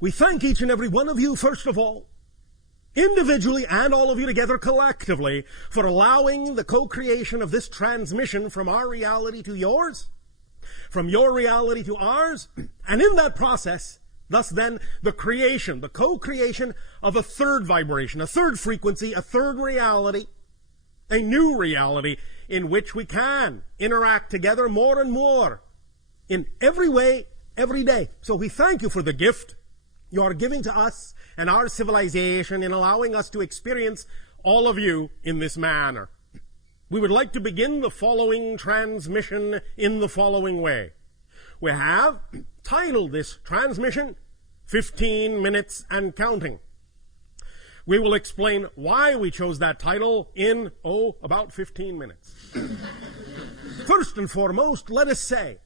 We thank each and every one of you, first of all, individually and all of you together collectively, for allowing the co-creation of this transmission from our reality to yours, from your reality to ours, and in that process, thus then, the creation, the co-creation of a third vibration, a third frequency, a third reality, a new reality in which we can interact together more and more in every way, every day. So we thank you for the gift you are giving to us and our civilization in allowing us to experience all of you in this manner. We would like to begin the following transmission in the following way. We have titled this transmission 15 Minutes and Counting. We will explain why we chose that title in, about 15 minutes. First and foremost, let us say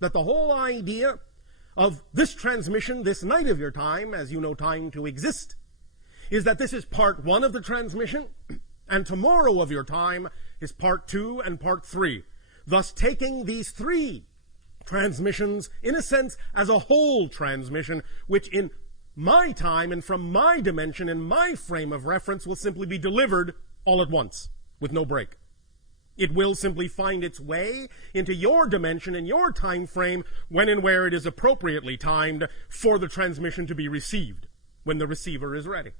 that the whole idea of this transmission, this night of your time, as you know time to exist, is that this is part 1 of the transmission, and tomorrow of your time is part 2 and part 3. Thus taking these 3 transmissions, in a sense, as a whole transmission, which in my time and from my dimension and my frame of reference will simply be delivered all at once, with no break. It will simply find its way into your dimension and your time frame when and where it is appropriately timed for the transmission to be received, when the receiver is ready.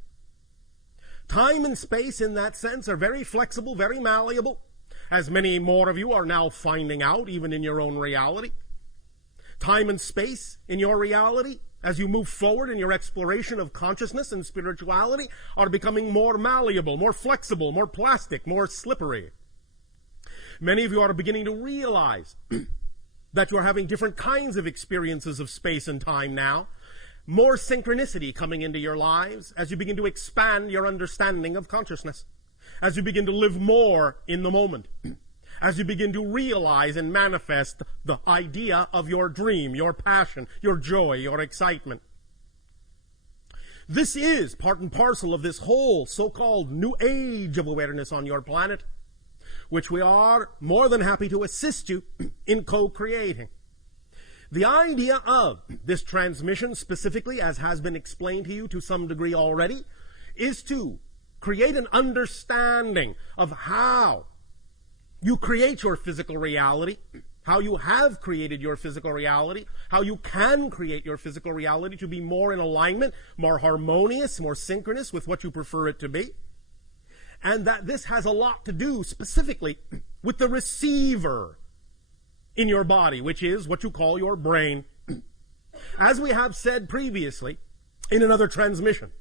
Time and space in that sense are very flexible, very malleable, as many more of you are now finding out, even in your own reality. Time and space in your reality, as you move forward in your exploration of consciousness and spirituality, are becoming more malleable, more flexible, more plastic, more slippery. Many of you are beginning to realize that you are having different kinds of experiences of space and time now, more synchronicity coming into your lives as you begin to expand your understanding of consciousness, as you begin to live more in the moment, as you begin to realize and manifest the idea of your dream, your passion, your joy, your excitement. This is part and parcel of this whole so-called new age of awareness on your planet, which we are more than happy to assist you in co-creating. The idea of this transmission, specifically, as has been explained to you to some degree already, is to create an understanding of how you create your physical reality, how you have created your physical reality, how you can create your physical reality to be more in alignment, more harmonious, more synchronous with what you prefer it to be. And that this has a lot to do specifically with the receiver in your body, which is what you call your brain. As we have said previously in another transmission,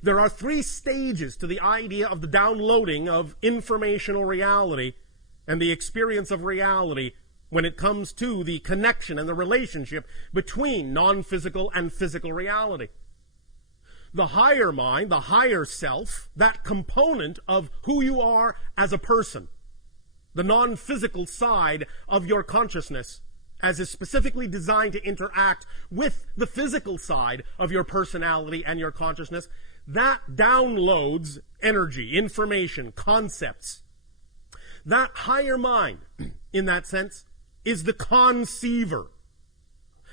there are 3 stages to the idea of the downloading of informational reality and the experience of reality when it comes to the connection and the relationship between non-physical and physical reality. The higher mind, the higher self, that component of who you are as a person, the non-physical side of your consciousness, as is specifically designed to interact with the physical side of your personality and your consciousness, that downloads energy, information, concepts. That higher mind, in that sense, is the conceiver.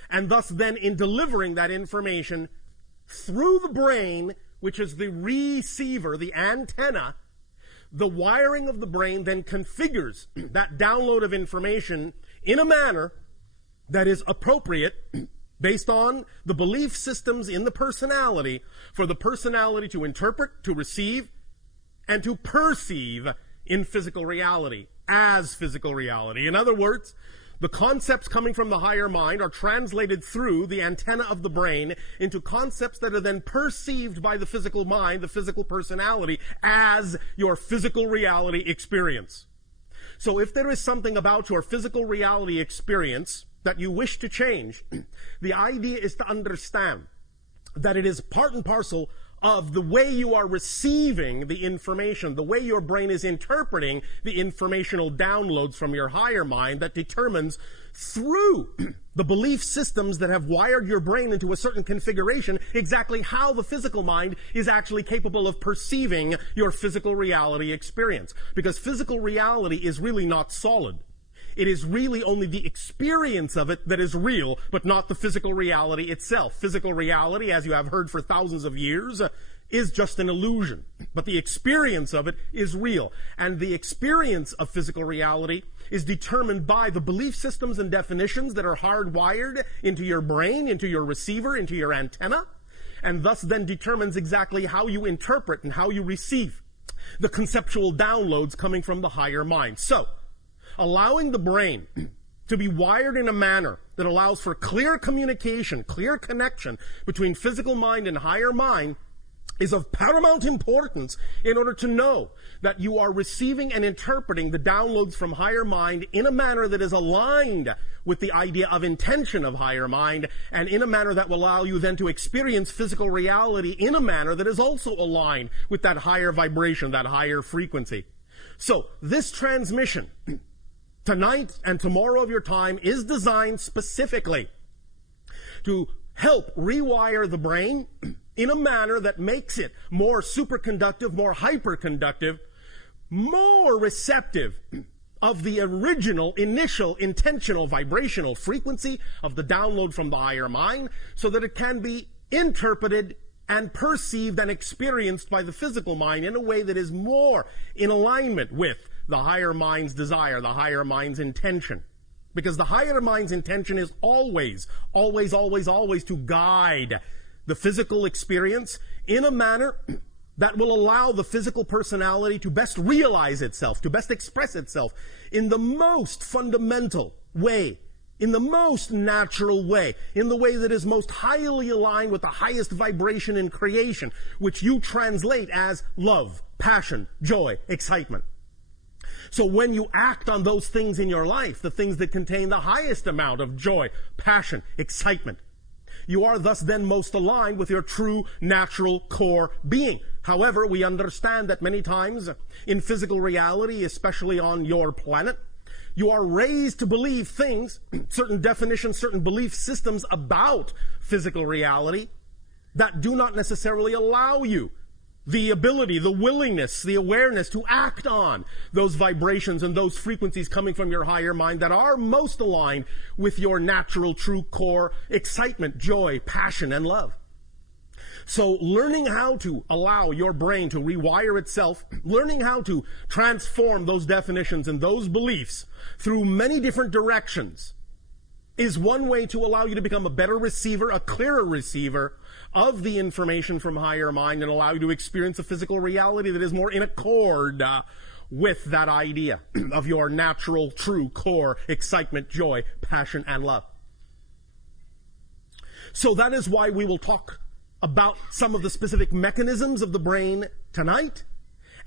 And thus then, in delivering that information through the brain, which is the receiver, the antenna, the wiring of the brain then configures that download of information in a manner that is appropriate based on the belief systems in the personality, for the personality to interpret, to receive, and to perceive in physical reality, as physical reality. In other words, the concepts coming from the higher mind are translated through the antenna of the brain into concepts that are then perceived by the physical mind, the physical personality, as your physical reality experience. So if there is something about your physical reality experience that you wish to change, the idea is to understand that it is part and parcel of the way you are receiving the information, the way your brain is interpreting the informational downloads from your higher mind that determines through the belief systems that have wired your brain into a certain configuration exactly how the physical mind is actually capable of perceiving your physical reality experience. Because physical reality is really not solid. it is really only the experience of it that is real, but not the physical reality itself. Physical reality, as you have heard for thousands of years, is just an illusion. But the experience of it is real. And the experience of physical reality is determined by the belief systems and definitions that are hardwired into your brain, into your receiver, into your antenna, and thus then determines exactly how you interpret and how you receive the conceptual downloads coming from the higher mind. So, allowing the brain to be wired in a manner that allows for clear communication, clear connection between physical mind and higher mind is of paramount importance in order to know that you are receiving and interpreting the downloads from higher mind in a manner that is aligned with the idea of intention of higher mind, and in a manner that will allow you then to experience physical reality in a manner that is also aligned with that higher vibration, that higher frequency. So this transmission tonight and tomorrow of your time is designed specifically to help rewire the brain in a manner that makes it more superconductive, more hyperconductive, more receptive of the original, initial, intentional, vibrational frequency of the download from the higher mind, so that it can be interpreted and perceived and experienced by the physical mind in a way that is more in alignment with the higher mind's desire, the higher mind's intention. Because the higher mind's intention is always, always, always, always to guide the physical experience in a manner that will allow the physical personality to best realize itself, to best express itself in the most fundamental way, in the most natural way, in the way that is most highly aligned with the highest vibration in creation, which you translate as love, passion, joy, excitement. So when you act on those things in your life, the things that contain the highest amount of joy, passion, excitement, you are thus then most aligned with your true natural core being. However, we understand that many times in physical reality, especially on your planet, you are raised to believe things, certain definitions, certain belief systems about physical reality that do not necessarily allow you the ability, the willingness, the awareness to act on those vibrations and those frequencies coming from your higher mind that are most aligned with your natural true core excitement, joy, passion, and love. So learning how to allow your brain to rewire itself, learning how to transform those definitions and those beliefs through many different directions is one way to allow you to become a better receiver, a clearer receiver of the information from higher mind, and allow you to experience a physical reality that is more in accord with that idea of your natural, true core excitement, joy, passion, and love. So that is why we will talk about some of the specific mechanisms of the brain tonight,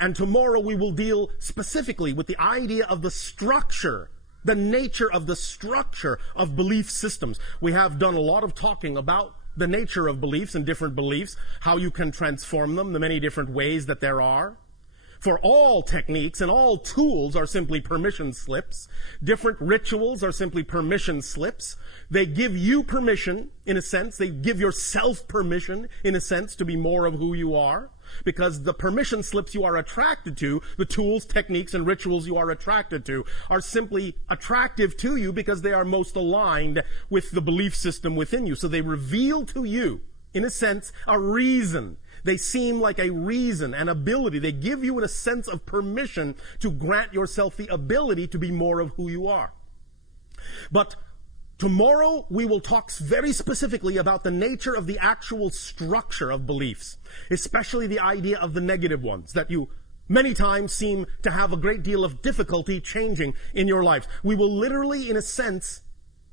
and tomorrow we will deal specifically with the idea of the structure, the nature of the structure of belief systems. We have done a lot of talking about the nature of beliefs and different beliefs, how you can transform them, the many different ways that there are. For all techniques and all tools are simply permission slips. Different rituals are simply permission slips. They give you permission, in a sense. They give yourself permission, in a sense, to be more of who you are. Because the permission slips you are attracted to, the tools, techniques, and rituals you are attracted to, are simply attractive to you because they are most aligned with the belief system within you. So they reveal to you, in a sense, a reason. They seem like a reason, an ability. They give you a sense of permission to grant yourself the ability to be more of who you are. But tomorrow, we will talk very specifically about the nature of the actual structure of beliefs, especially the idea of the negative ones that you many times seem to have a great deal of difficulty changing in your lives. We will literally, in a sense,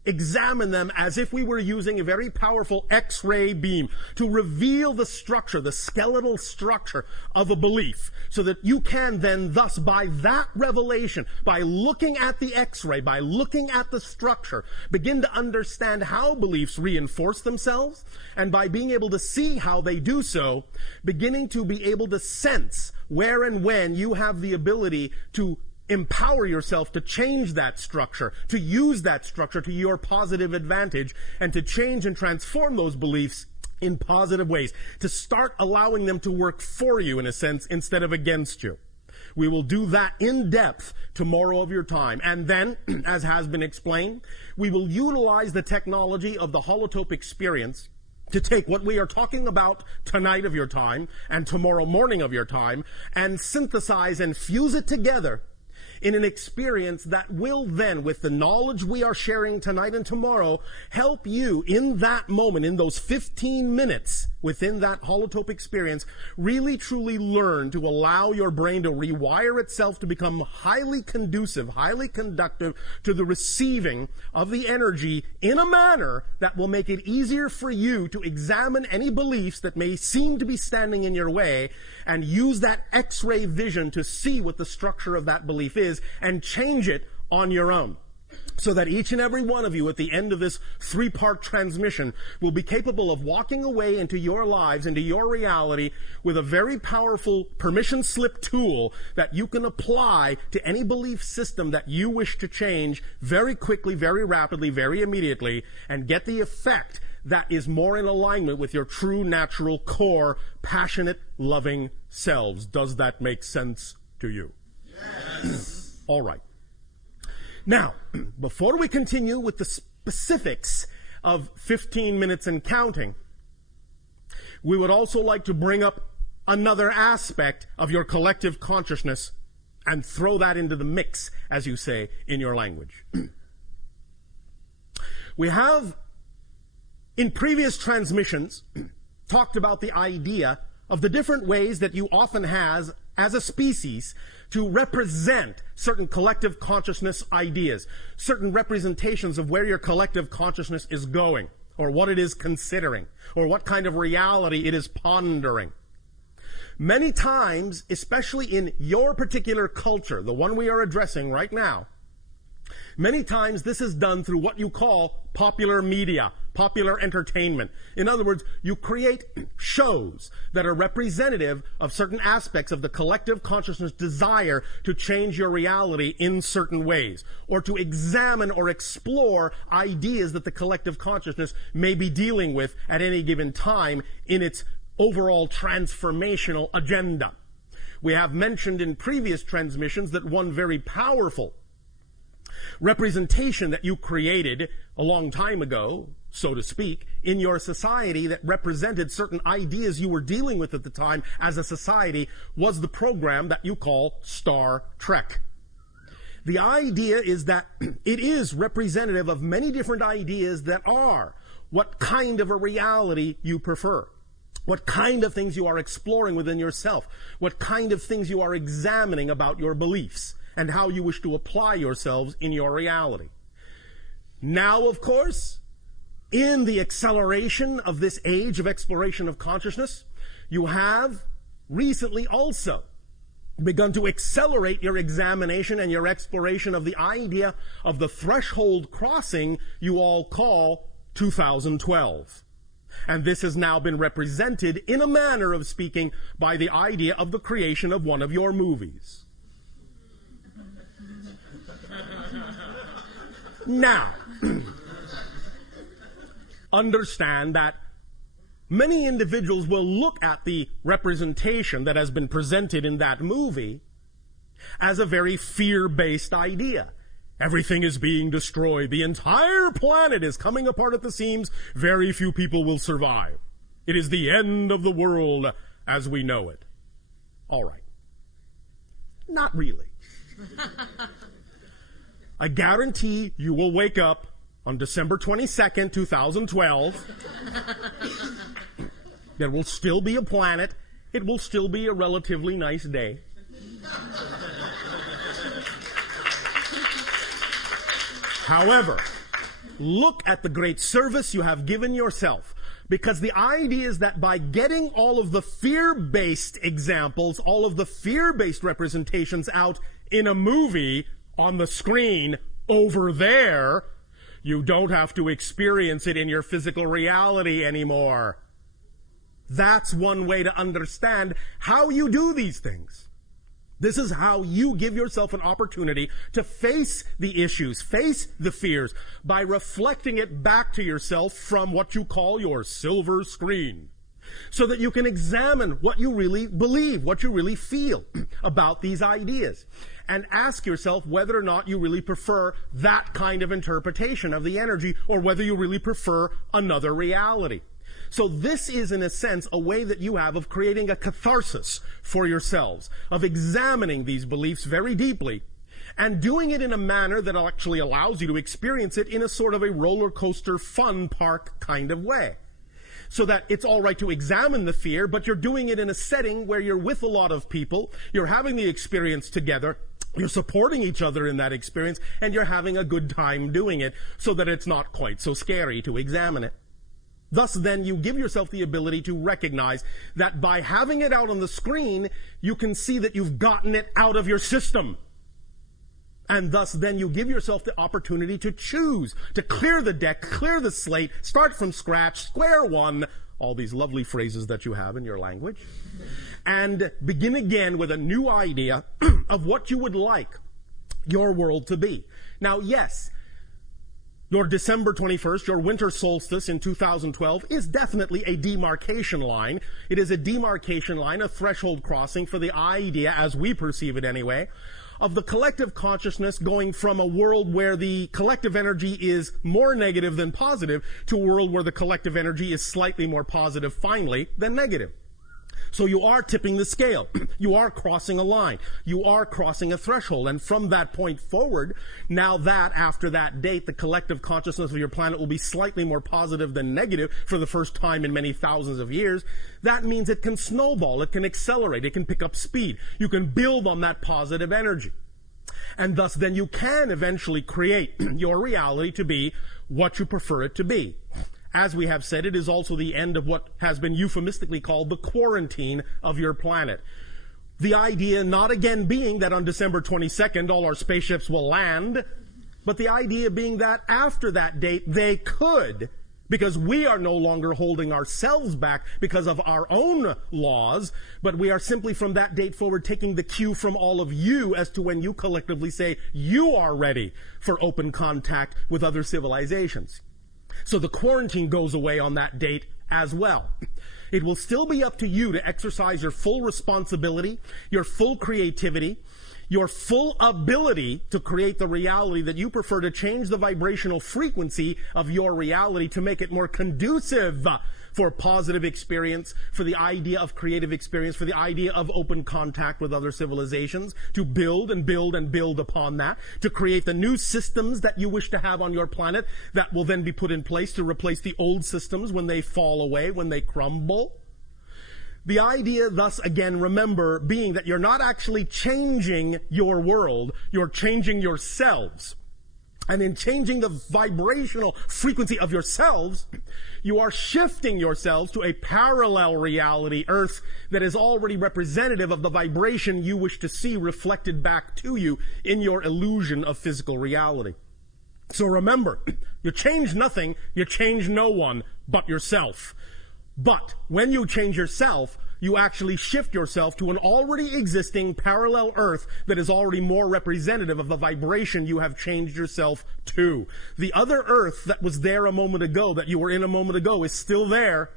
examine them as if we were using a very powerful X-ray beam to reveal the structure, the skeletal structure of a belief, so that you can then thus, by that revelation, by looking at the X-ray, by looking at the structure, begin to understand how beliefs reinforce themselves, and by being able to see how they do so, beginning to be able to sense where and when you have the ability to empower yourself to change that structure, to use that structure to your positive advantage, and to change and transform those beliefs in positive ways, to start allowing them to work for you, in a sense, instead of against you. We will do that in depth tomorrow of your time. And then, as has been explained, we will utilize the technology of the holotope experience to take what we are talking about tonight of your time and tomorrow morning of your time and synthesize and fuse it together in an experience that will then, with the knowledge we are sharing tonight and tomorrow, help you in that moment, in those 15 minutes within that holotope experience, really truly learn to allow your brain to rewire itself to become highly conducive, highly conductive to the receiving of the energy in a manner that will make it easier for you to examine any beliefs that may seem to be standing in your way and use that X-ray vision to see what the structure of that belief is and change it on your own. So that each and every one of you at the end of this 3-part transmission will be capable of walking away into your lives, into your reality, with a very powerful permission slip tool that you can apply to any belief system that you wish to change very quickly, very rapidly, very immediately, and get the effect that is more in alignment with your true, natural, core, passionate, loving selves. Does that make sense to you? Yes. All right. Now, before we continue with the specifics of 15 minutes and counting, we would also like to bring up another aspect of your collective consciousness and throw that into the mix, as you say in your language. We have, in previous transmissions, talked about the idea of the different ways that you often has, as a species, to represent certain collective consciousness ideas, certain representations of where your collective consciousness is going, or what it is considering, or what kind of reality it is pondering. Many times, especially in your particular culture, the one we are addressing right now, many times this is done through what you call popular media, popular entertainment. In other words, you create shows that are representative of certain aspects of the collective consciousness desire to change your reality in certain ways, or to examine or explore ideas that the collective consciousness may be dealing with at any given time in its overall transformational agenda. We have mentioned in previous transmissions that one very powerful representation that you created a long time ago, so to speak, in your society that represented certain ideas you were dealing with at the time as a society was the program that you call Star Trek. The idea is that it is representative of many different ideas that are what kind of a reality you prefer, what kind of things you are exploring within yourself, what kind of things you are examining about your beliefs, and how you wish to apply yourselves in your reality. Now, of course, in the acceleration of this age of exploration of consciousness, you have recently also begun to accelerate your examination and your exploration of the idea of the threshold crossing you all call 2012. And this has now been represented, in a manner of speaking, by the idea of the creation of one of your movies. Now, understand that many individuals will look at the representation that has been presented in that movie as a very fear-based idea. Everything is being destroyed. The entire planet is coming apart at the seams. Very few people will survive. It is the end of the world as we know it. All right. Not really. I guarantee you will wake up on December 22nd, 2012. There will still be a planet. It will still be a relatively nice day. However, look at the great service you have given yourself, because the idea is that by getting all of the fear-based examples, all of the fear-based representations out in a movie on the screen over there, you don't have to experience it in your physical reality anymore. That's one way to understand how you do these things. This is how you give yourself an opportunity to face the issues, face the fears, by reflecting it back to yourself from what you call your silver screen. so that you can examine what you really believe, what you really feel about these ideas, and ask yourself whether or not you really prefer that kind of interpretation of the energy, or whether you really prefer another reality. So this is, in a sense, a way that you have of creating a catharsis for yourselves, of examining these beliefs very deeply, and doing it in a manner that actually allows you to experience it in a sort of a roller coaster fun park kind of way. So that it's all right to examine the fear, but you're doing it in a setting where you're with a lot of people, you're having the experience together, you're supporting each other in that experience, and you're having a good time doing it, so that it's not quite so scary to examine it. Thus, then, you give yourself the ability to recognize that by having it out on the screen, you can see that you've gotten it out of your system. And thus, then, you give yourself the opportunity to choose, to clear the deck, clear the slate, start from scratch, square one, all these lovely phrases that you have in your language, and begin again with a new idea of what you would like your world to be. Now, yes, your December 21st, your winter solstice in 2012, is definitely a demarcation line. It is a demarcation line, a threshold crossing for the idea, as we perceive it anyway, of the collective consciousness going from a world where the collective energy is more negative than positive to a world where the collective energy is slightly more positive, finally, than negative. So you are tipping the scale. You are crossing a line. You are crossing a threshold. And from that point forward, now that, after that date, the collective consciousness of your planet will be slightly more positive than negative for the first time in many thousands of years, that means it can snowball, it can accelerate, it can pick up speed. You can build on that positive energy. And thus, then you can eventually create your reality to be what you prefer it to be. As we have said, it is also the end of what has been euphemistically called the quarantine of your planet. The idea not again being that on December 22nd all our spaceships will land, but the idea being that after that date they could, because we are no longer holding ourselves back because of our own laws, but we are simply from that date forward taking the cue from all of you as to when you collectively say you are ready for open contact with other civilizations. So the quarantine goes away on that date as well. It will still be up to you to exercise your full responsibility, your full creativity, your full ability to create the reality that you prefer, to change the vibrational frequency of your reality to make it more conducive for positive experience, for the idea of creative experience, for the idea of open contact with other civilizations, to build and build and build upon that, to create the new systems that you wish to have on your planet that will then be put in place to replace the old systems when they fall away, when they crumble. The idea, thus, again, remember, being that you're not actually changing your world, you're changing yourselves. And in changing the vibrational frequency of yourselves, you are shifting yourselves to a parallel reality, Earth, that is already representative of the vibration you wish to see reflected back to you in your illusion of physical reality. So remember, you change nothing, you change no one but yourself. But when you change yourself, you actually shift yourself to an already existing parallel Earth that is already more representative of the vibration you have changed yourself to. The other Earth that was there a moment ago, that you were in a moment ago, is still there,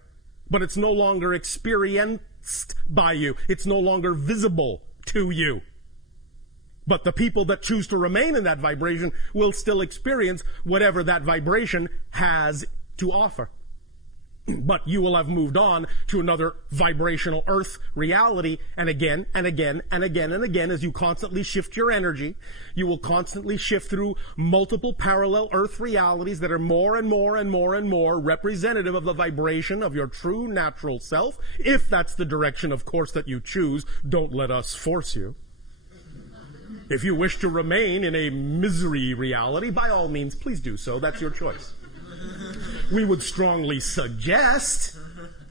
but it's no longer experienced by you. It's no longer visible to you. But the people that choose to remain in that vibration will still experience whatever that vibration has to offer. But you will have moved on to another vibrational Earth reality, and again, and again, and again, and again, as you constantly shift your energy, you will constantly shift through multiple parallel Earth realities that are more and more and more and more representative of the vibration of your true natural self, if that's the direction, of course, that you choose. Don't let us force you. If you wish to remain in a misery reality, by all means, please do so. That's your choice. We would strongly suggest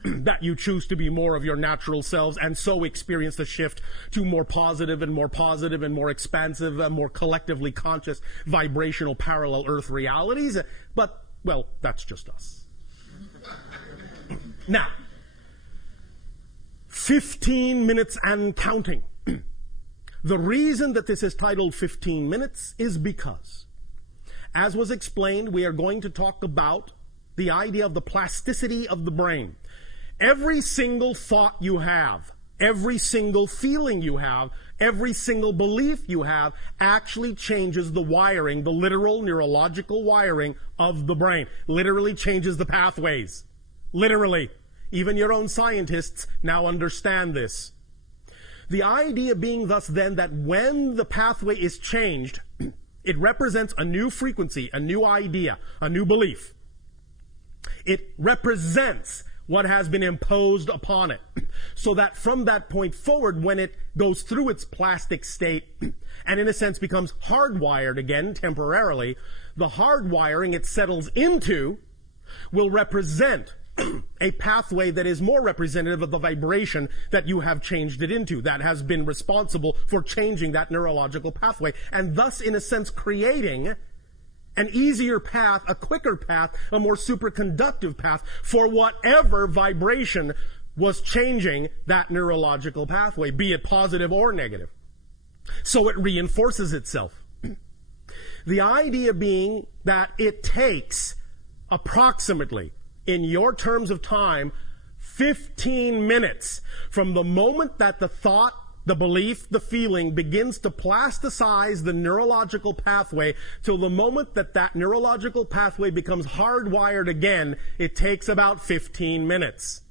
that you choose to be more of your natural selves and so experience the shift to more positive and more positive and more expansive and more collectively conscious vibrational parallel Earth realities. But, well, that's just us. Now, 15 minutes and counting. The reason that this is titled 15 minutes is because, as was explained, we are going to talk about the idea of the plasticity of the brain. every single thought you have, every single feeling you have, every single belief you have actually changes the wiring, the literal neurological wiring of the brain. Literally changes the pathways. Literally. Even your own scientists now understand this. The idea being thus then that when the pathway is changed, it represents a new frequency, a new idea, a new belief. It represents what has been imposed upon it. So that from that point forward, when it goes through its plastic state and in a sense becomes hardwired again temporarily, the hardwiring it settles into will represent a pathway that is more representative of the vibration that you have changed it into, that has been responsible for changing that neurological pathway, and thus, in a sense, creating an easier path, a quicker path, a more superconductive path for whatever vibration was changing that neurological pathway, be it positive or negative. So it reinforces itself. The idea being that it takes approximately, in your terms of time, 15 minutes from the moment that the thought, the belief, the feeling begins to plasticize the neurological pathway till the moment that that neurological pathway becomes hardwired again. It takes about 15 minutes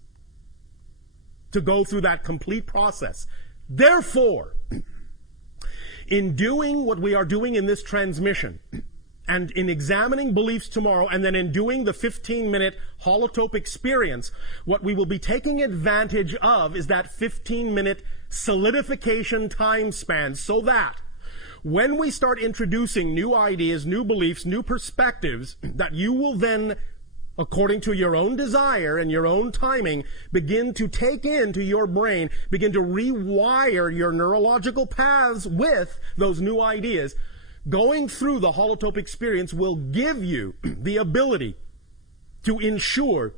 to go through that complete process. Therefore, in doing what we are doing in this transmission, and in examining beliefs tomorrow, and then in doing the 15-minute holotope experience, what we will be taking advantage of is that 15-minute solidification time span, so that when we start introducing new ideas, new beliefs, new perspectives, that you will then, according to your own desire and your own timing, begin to take into your brain, begin to rewire your neurological paths with those new ideas. Going through the holotope experience will give you the ability to ensure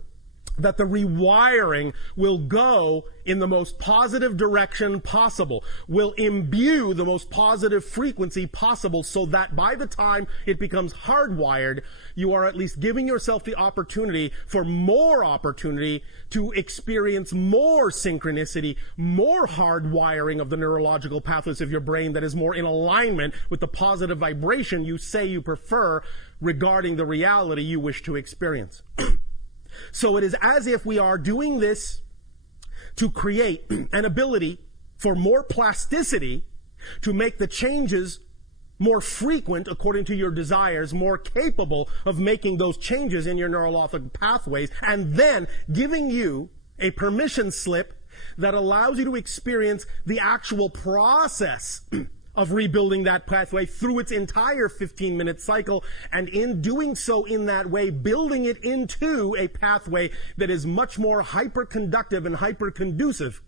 that the rewiring will go in the most positive direction possible, will imbue the most positive frequency possible, so that by the time it becomes hardwired, you are at least giving yourself the opportunity for more opportunity to experience more synchronicity, more hardwiring of the neurological pathways of your brain that is more in alignment with the positive vibration you say you prefer regarding the reality you wish to experience. So it is as if we are doing this to create an ability for more plasticity, to make the changes more frequent according to your desires, more capable of making those changes in your neurological pathways, and then giving you a permission slip that allows you to experience the actual process of rebuilding that pathway through its entire 15-minute cycle, and in doing so in that way, building it into a pathway that is much more hyper-conductive and hyper-conducive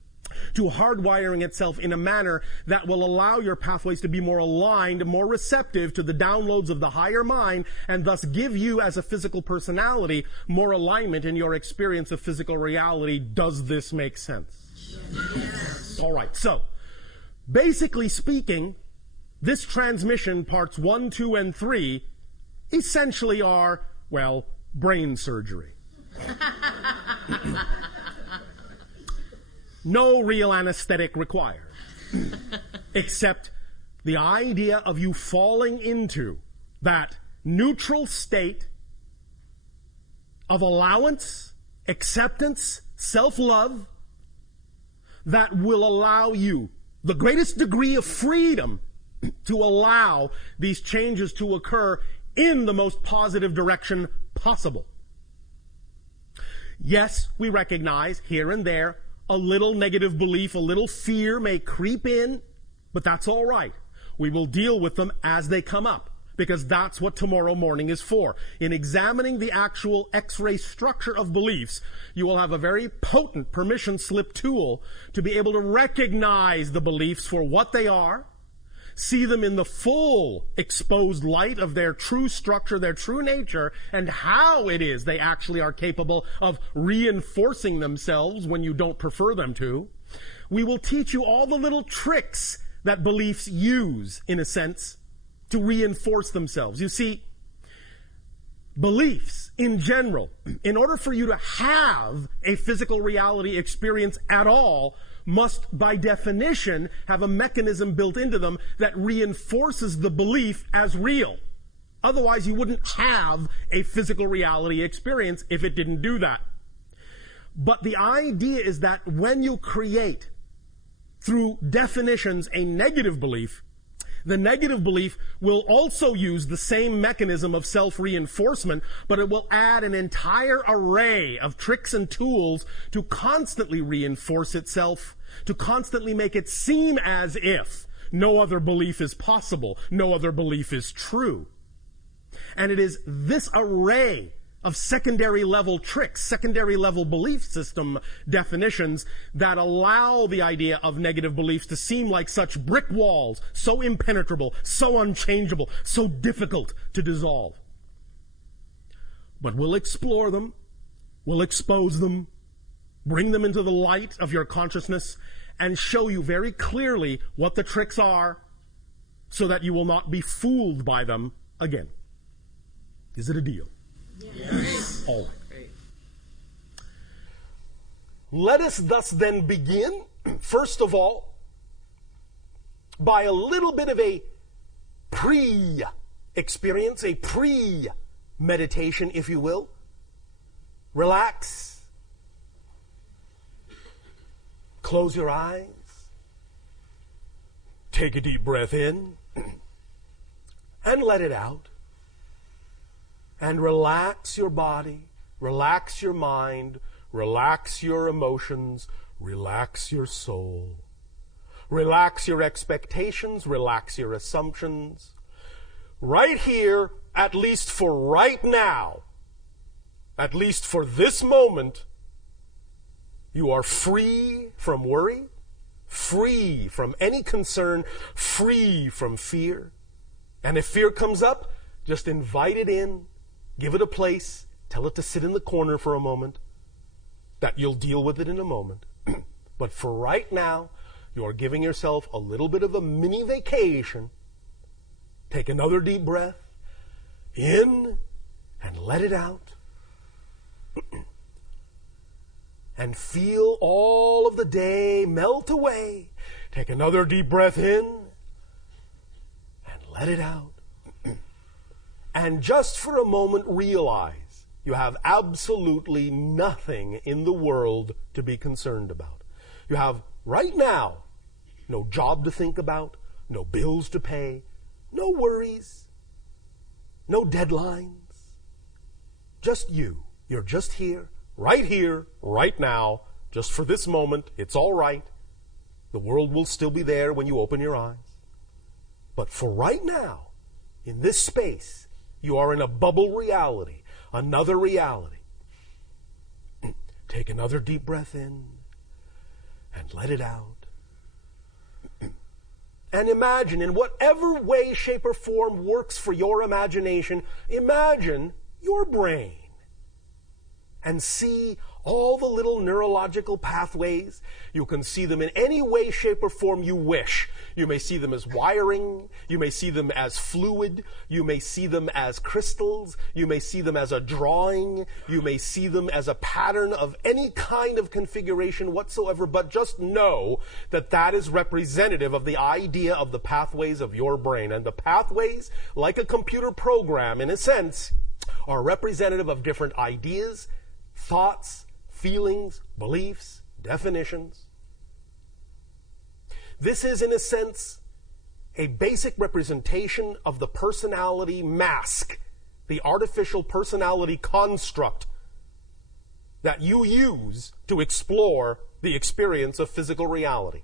to hardwiring itself in a manner that will allow your pathways to be more aligned, more receptive to the downloads of the higher mind, and thus give you, as a physical personality, more alignment in your experience of physical reality. Does this make sense? Yes. All right, so basically speaking, this transmission, parts 1, 2, and 3, essentially are, well, brain surgery. No real anesthetic required, except the idea of you falling into that neutral state of allowance, acceptance, self-love, that will allow you the greatest degree of freedom to allow these changes to occur in the most positive direction possible. Yes, we recognize here and there a little negative belief, a little fear may creep in, but that's all right. We will deal with them as they come up, because that's what tomorrow morning is for. In examining the actual X-ray structure of beliefs, you will have a very potent permission slip tool to be able to recognize the beliefs for what they are, see them in the full exposed light of their true structure, their true nature, and how it is they actually are capable of reinforcing themselves when you don't prefer them to. We will teach you all the little tricks that beliefs use, in a sense, to reinforce themselves. You see, beliefs in general, in order for you to have a physical reality experience at all, must by definition have a mechanism built into them that reinforces the belief as real. Otherwise, you wouldn't have a physical reality experience if it didn't do that. But the idea is that when you create, through definitions, a negative belief, the negative belief will also use the same mechanism of self-reinforcement, but it will add an entire array of tricks and tools to constantly reinforce itself, to constantly make it seem as if no other belief is possible, no other belief is true. And it is this array of secondary level tricks, secondary level belief system definitions that allow the idea of negative beliefs to seem like such brick walls, so impenetrable, so unchangeable, so difficult to dissolve. But we'll explore them, we'll expose them, bring them into the light of your consciousness, and show you very clearly what the tricks are so that you will not be fooled by them again. Is it a deal? Yes. All right. Let us thus then begin, first of all, by a little bit of a pre-experience, a pre-meditation, if you will. Relax. Close your eyes. Take a deep breath in and let it out. And relax your body, relax your mind, relax your emotions, relax your soul. Relax your expectations, relax your assumptions. Right here, at least for right now, at least for this moment, you are free from worry, free from any concern, free from fear. And if fear comes up, just invite it in. Give it a place. Tell it to sit in the corner for a moment. That you'll deal with it in a moment. But for right now, you are giving yourself a little bit of a mini vacation. Take another deep breath. In and let it out. And feel all of the day melt away. Take another deep breath in and let it out. And just for a moment realize you have absolutely nothing in the world to be concerned about. You have right now no job to think about, no bills to pay, no worries, no deadlines. Just you. You're just here, right now, just for this moment. It's all right. The world will still be there when you open your eyes. But for right now, in this space, you are in a bubble reality, another reality. Take another deep breath in and let it out. And imagine, in whatever way, shape, or form works for your imagination, imagine your brain and see all the little neurological pathways. You can see them in any way, shape, or form you wish. You may see them as wiring. You may see them as fluid. You may see them as crystals. You may see them as a drawing. You may see them as a pattern of any kind of configuration whatsoever, but just know that that is representative of the idea of the pathways of your brain. And the pathways, like a computer program, in a sense, are representative of different ideas, thoughts, feelings, beliefs, definitions. This is, in a sense, a basic representation of the personality mask, the artificial personality construct that you use to explore the experience of physical reality.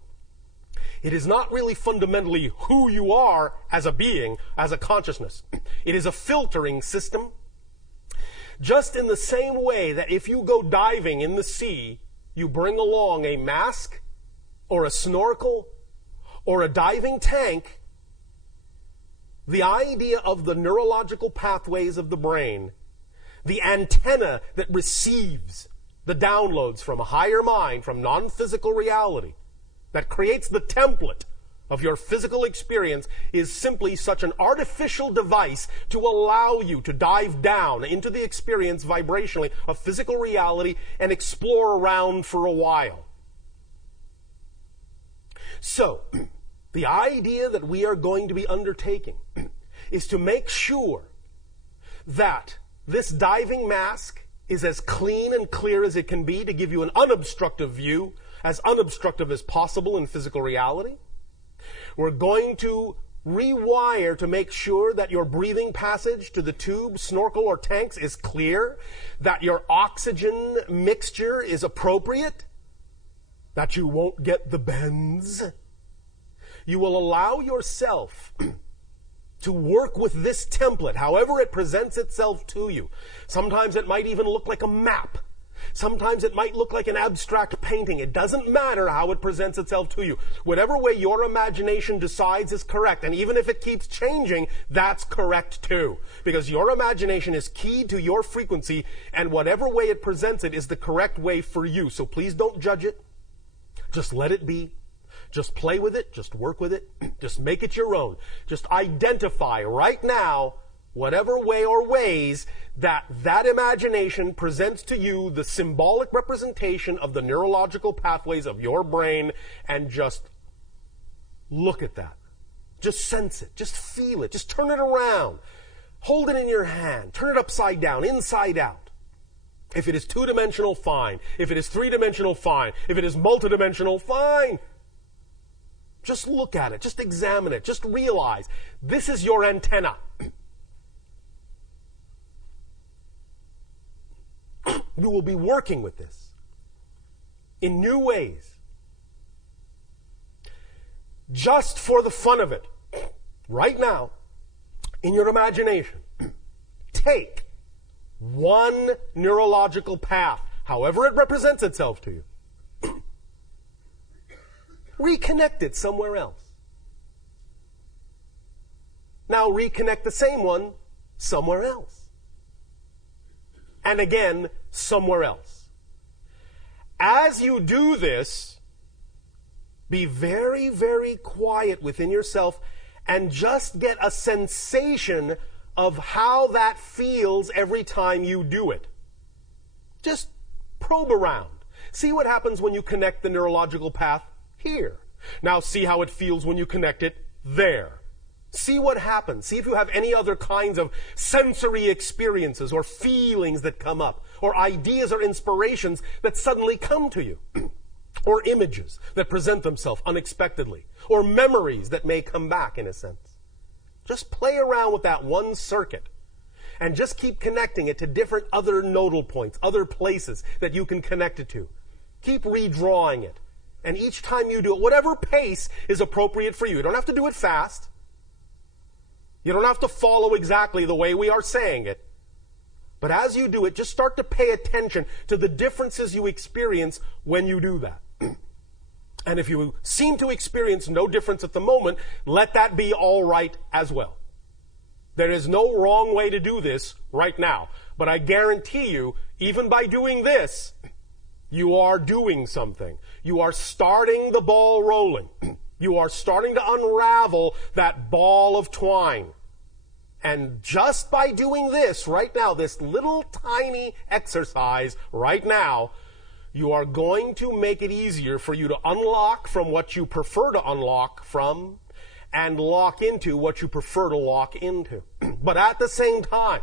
It is not really fundamentally who you are as a being, as a consciousness. It is a filtering system. Just in the same way that if you go diving in the sea, you bring along a mask or a snorkel or a diving tank, the idea of the neurological pathways of the brain, the antenna that receives the downloads from a higher mind, from non-physical reality, that creates the template of your physical experience is simply such an artificial device to allow you to dive down into the experience vibrationally of physical reality and explore around for a while. So, the idea that we are going to be undertaking is to make sure that this diving mask is as clean and clear as it can be to give you an unobstructive view, as unobstructive as possible in physical reality. We're going to rewire to make sure that your breathing passage to the tube, snorkel, or tanks is clear, that your oxygen mixture is appropriate, that you won't get the bends. You will allow yourself to work with this template, however it presents itself to you. Sometimes it might even look like a map. Sometimes it might look like an abstract painting. It doesn't matter how it presents itself to you. Whatever way your imagination decides is correct. And even if it keeps changing, that's correct too. Because your imagination is keyed to your frequency, and whatever way it presents it is the correct way for you. So please don't judge it. Just let it be. Just play with it. Just work with it. Just make it your own. Just identify right now whatever way or ways that imagination presents to you the symbolic representation of the neurological pathways of your brain, and just look at that. Just sense it. Just feel it. Just turn it around. Hold it in your hand. Turn it upside down, inside out. If it is two-dimensional, fine. If it is three-dimensional, fine. If it is multidimensional, fine. Just look at it. Just examine it. Just realize this is your antenna. We will be working with this in new ways. Just for the fun of it, right now, in your imagination, take one neurological path, however it represents itself to you, reconnect it somewhere else. Now reconnect the same one somewhere else. And again, somewhere else. As you do this, be very, very quiet within yourself and just get a sensation of how that feels every time you do it. Just probe around. See what happens when you connect the neurological path here. Now see how it feels when you connect it there. See what happens. See if you have any other kinds of sensory experiences or feelings that come up, or ideas or inspirations that suddenly come to you, or images that present themselves unexpectedly, or memories that may come back in a sense. Just play around with that one circuit and just keep connecting it to different other nodal points, other places that you can connect it to. Keep redrawing it. And each time you do it, whatever pace is appropriate for you. You don't have to do it fast. You don't have to follow exactly the way we are saying it. But as you do it, just start to pay attention to the differences you experience when you do that. And if you seem to experience no difference at the moment, let that be all right as well. There is no wrong way to do this right now. But I guarantee you, even by doing this, you are doing something. You are starting the ball rolling. You are starting to unravel that ball of twine. And just by doing this right now, this little tiny exercise right now, you are going to make it easier for you to unlock from what you prefer to unlock from, and lock into what you prefer to lock into. But at the same time,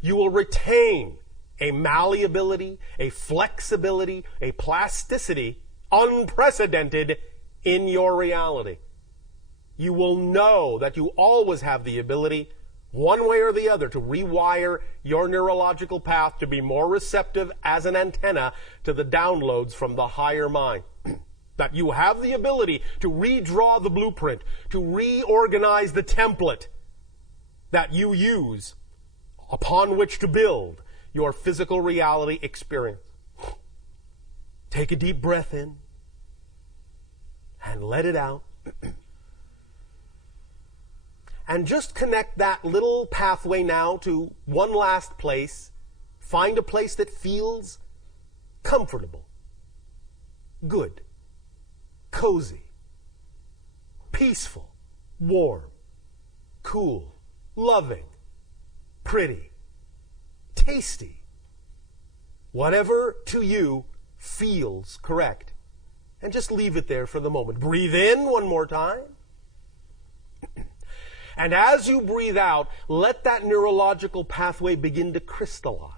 you will retain a malleability, a flexibility, a plasticity unprecedented in your reality. You will know that you always have the ability, one way or the other, to rewire your neurological path to be more receptive as an antenna to the downloads from the higher mind. That you have the ability to redraw the blueprint, to reorganize the template that you use upon which to build your physical reality experience. Take a deep breath in and let it out. And just connect that little pathway now to one last place. Find a place that feels comfortable, good, cozy, peaceful, warm, cool, loving, pretty, tasty, whatever to you feels correct. And just leave it there for the moment. Breathe in one more time. And as you breathe out, let that neurological pathway begin to crystallize.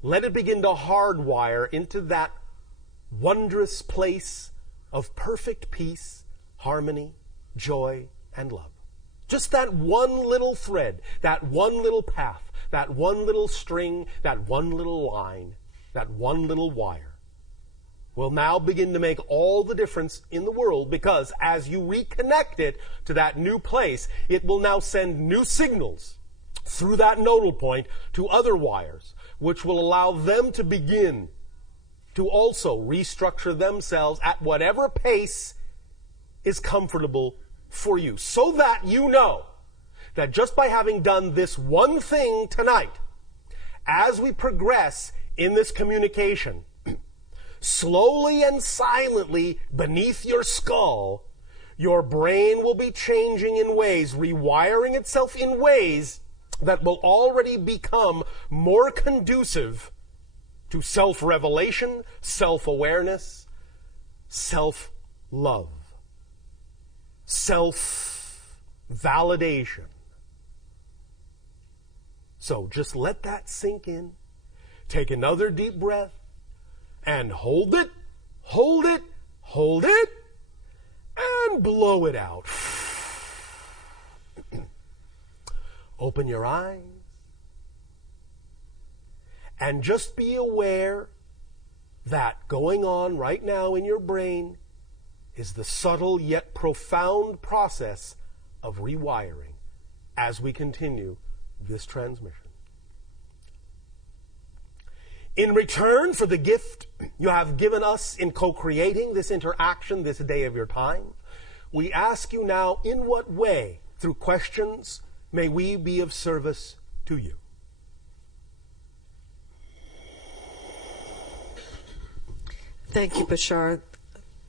Let it begin to hardwire into that wondrous place of perfect peace, harmony, joy, and love. Just that one little thread, that one little path, that one little string, that one little line, that one little wire will now begin to make all the difference in the world, because as you reconnect it to that new place, it will now send new signals through that nodal point to other wires, which will allow them to begin to also restructure themselves at whatever pace is comfortable for you, so that you know that just by having done this one thing tonight, as we progress in this communication, slowly and silently beneath your skull, your brain will be changing in ways, rewiring itself in ways that will already become more conducive to self-revelation, self-awareness, self-love, self-validation. So just let that sink in. Take another deep breath. And hold it, hold it, hold it, and blow it out. Open your eyes. And just be aware that going on right now in your brain is the subtle yet profound process of rewiring as we continue this transmission. In return for the gift you have given us in co-creating this interaction this day of your time, we ask you now, in what way, through questions, may we be of service to you? Thank you, Bashar.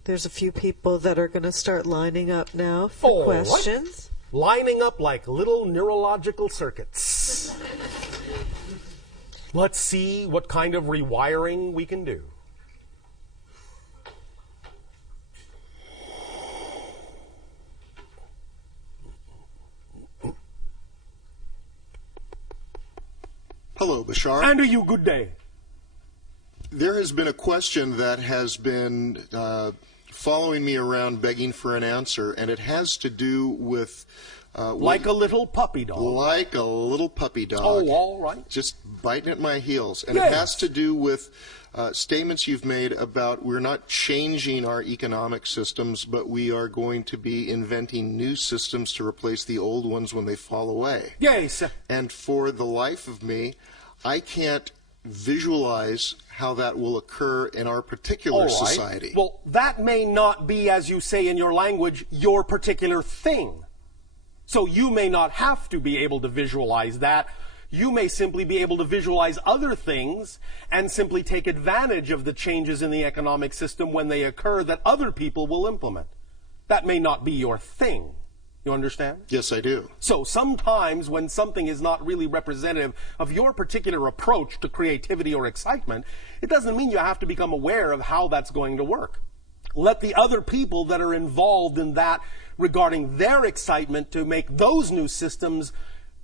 There's a few people that are going to start lining up now for questions. What? Lining up like little neurological circuits. Let's see what kind of rewiring we can do. Hello, Bashar. And to you, good day. There has been a question that has been following me around begging for an answer, and it has to do with... like a little puppy dog. Like a little puppy dog. Oh, all right. Just biting at my heels. And yes. It has to do with statements you've made about we're not changing our economic systems, but we are going to be inventing new systems to replace the old ones when they fall away. Yes. And for the life of me, I can't visualize how that will occur in our particular society. Well, that may not be, as you say in your language, your particular thing. So you may not have to be able to visualize that. You may simply be able to visualize other things and simply take advantage of the changes in the economic system when they occur that other people will implement. That may not be your thing. You understand? Yes, I do. So sometimes when something is not really representative of your particular approach to creativity or excitement, it doesn't mean you have to become aware of how that's going to work. Let the other people that are involved in that regarding their excitement to make those new systems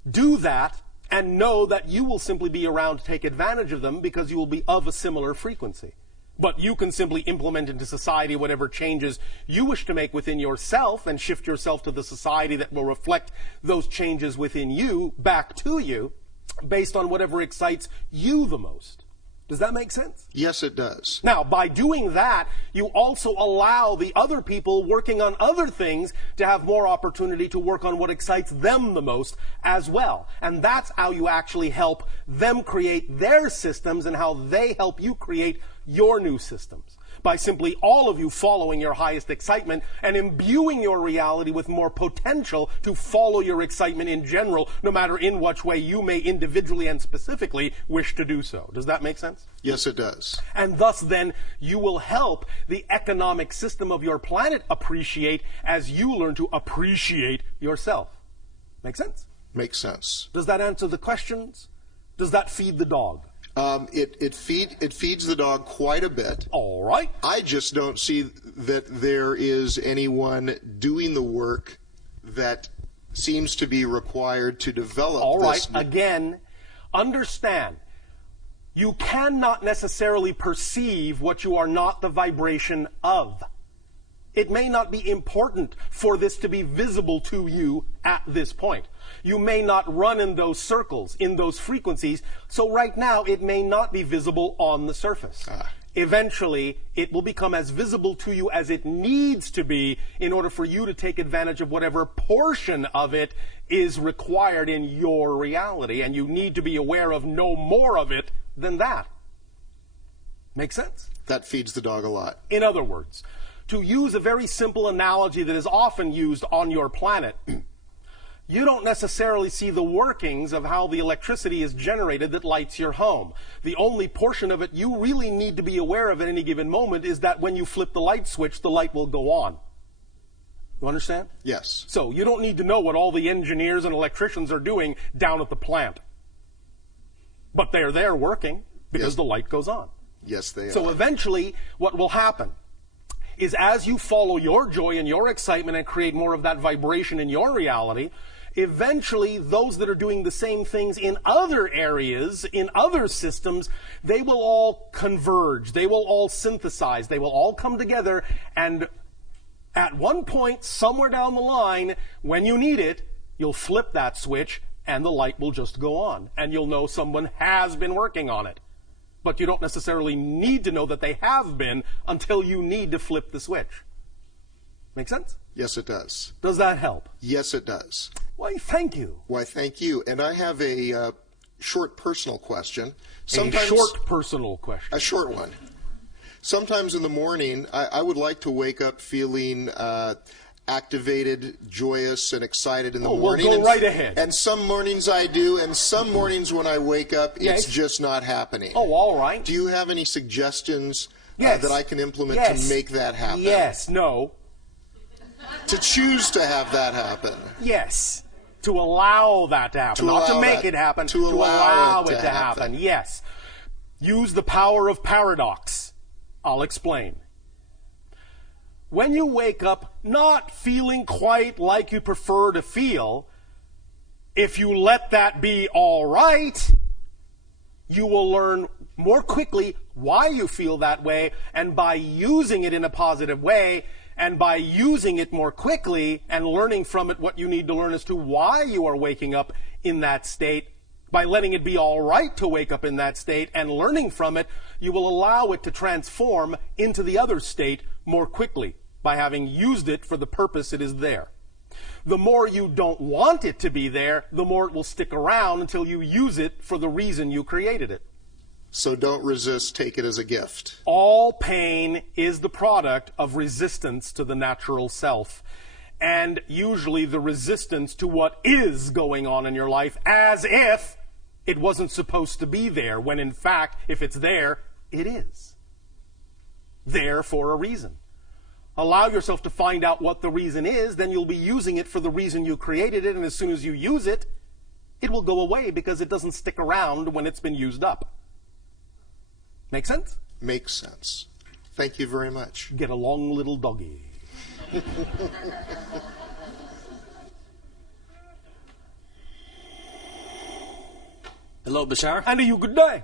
do that, and know that you will simply be around to take advantage of them because you will be of a similar frequency. But you can simply implement into society whatever changes you wish to make within yourself and shift yourself to the society that will reflect those changes within you back to you based on whatever excites you the most. Does that make sense? Yes, it does. Now, by doing that, you also allow the other people working on other things to have more opportunity to work on what excites them the most as well. And that's how you actually help them create their systems and how they help you create your new systems. by simply all of you following your highest excitement and imbuing your reality with more potential to follow your excitement in general, no matter in which way you may individually and specifically wish to do so. Does that make sense? Yes, it does. And thus then you will help the economic system of your planet appreciate as you learn to appreciate yourself. Make sense? Makes sense. Does that answer the questions? Does that feed the dog? It feeds the dog quite a bit. All right. I just don't see that there is anyone doing the work that seems to be required to develop All right. this. Again, understand, you cannot necessarily perceive what you are not the vibration of. It may not be important for this to be visible to you at this point. You may not run in those circles, in those frequencies, so right now it may not be visible on the surface. Eventually, it will become as visible to you as it needs to be in order for you to take advantage of whatever portion of it is required in your reality, and you need to be aware of no more of it than that. Make sense? That feeds the dog a lot. In other words, to use a very simple analogy that is often used on your planet, you don't necessarily see the workings of how the electricity is generated that lights your home. The only portion of it you really need to be aware of at any given moment is that when you flip the light switch, the light will go on. You understand? Yes. So you don't need to know what all the engineers and electricians are doing down at the plant. But they're there working because the light goes on. Yes, they are. So eventually, what will happen is as you follow your joy and your excitement and create more of that vibration in your reality, eventually those that are doing the same things in other areas, in other systems, they will all converge, they will all synthesize, they will all come together, and at one point, somewhere down the line, when you need it, you'll flip that switch and the light will just go on, and you'll know someone has been working on it. But you don't necessarily need to know that they have been until you need to flip the switch. Make sense? Yes, it does. Does that help? Yes, it does. Why, thank you. Why, thank you. And I have a short personal question. A short personal question. A short one. Sometimes in the morning, I would like to wake up feeling activated, joyous, and excited in the morning. Well, go right ahead. And some mornings I do, and some mornings when I wake up, it's just not happening. Oh, all right. Do you have any suggestions Yes. that I can implement Yes. to make that happen? Yes. No. To choose to have that happen. Yes. To allow that to happen. Not to make it happen. To allow it to happen. Yes. Use the power of paradox. I'll explain. When you wake up not feeling quite like you prefer to feel, if you let that be all right, you will learn more quickly why you feel that way, and by using it in a positive way, and by using it more quickly and learning from it what you need to learn as to why you are waking up in that state, by letting it be all right to wake up in that state and learning from it, you will allow it to transform into the other state more quickly by having used it for the purpose it is there. The more you don't want it to be there, the more it will stick around until you use it for the reason you created it. So don't resist, take it as a gift. All pain is the product of resistance to the natural self, and usually the resistance to what is going on in your life as if it wasn't supposed to be there, when in fact, if it's there, it is. There for a reason. Allow yourself to find out what the reason is, then you'll be using it for the reason you created it, and as soon as you use it, it will go away because it doesn't stick around when it's been used up. Make sense? Makes sense. Thank you very much. Get along, little doggy. Hello, Bashar. And you good day.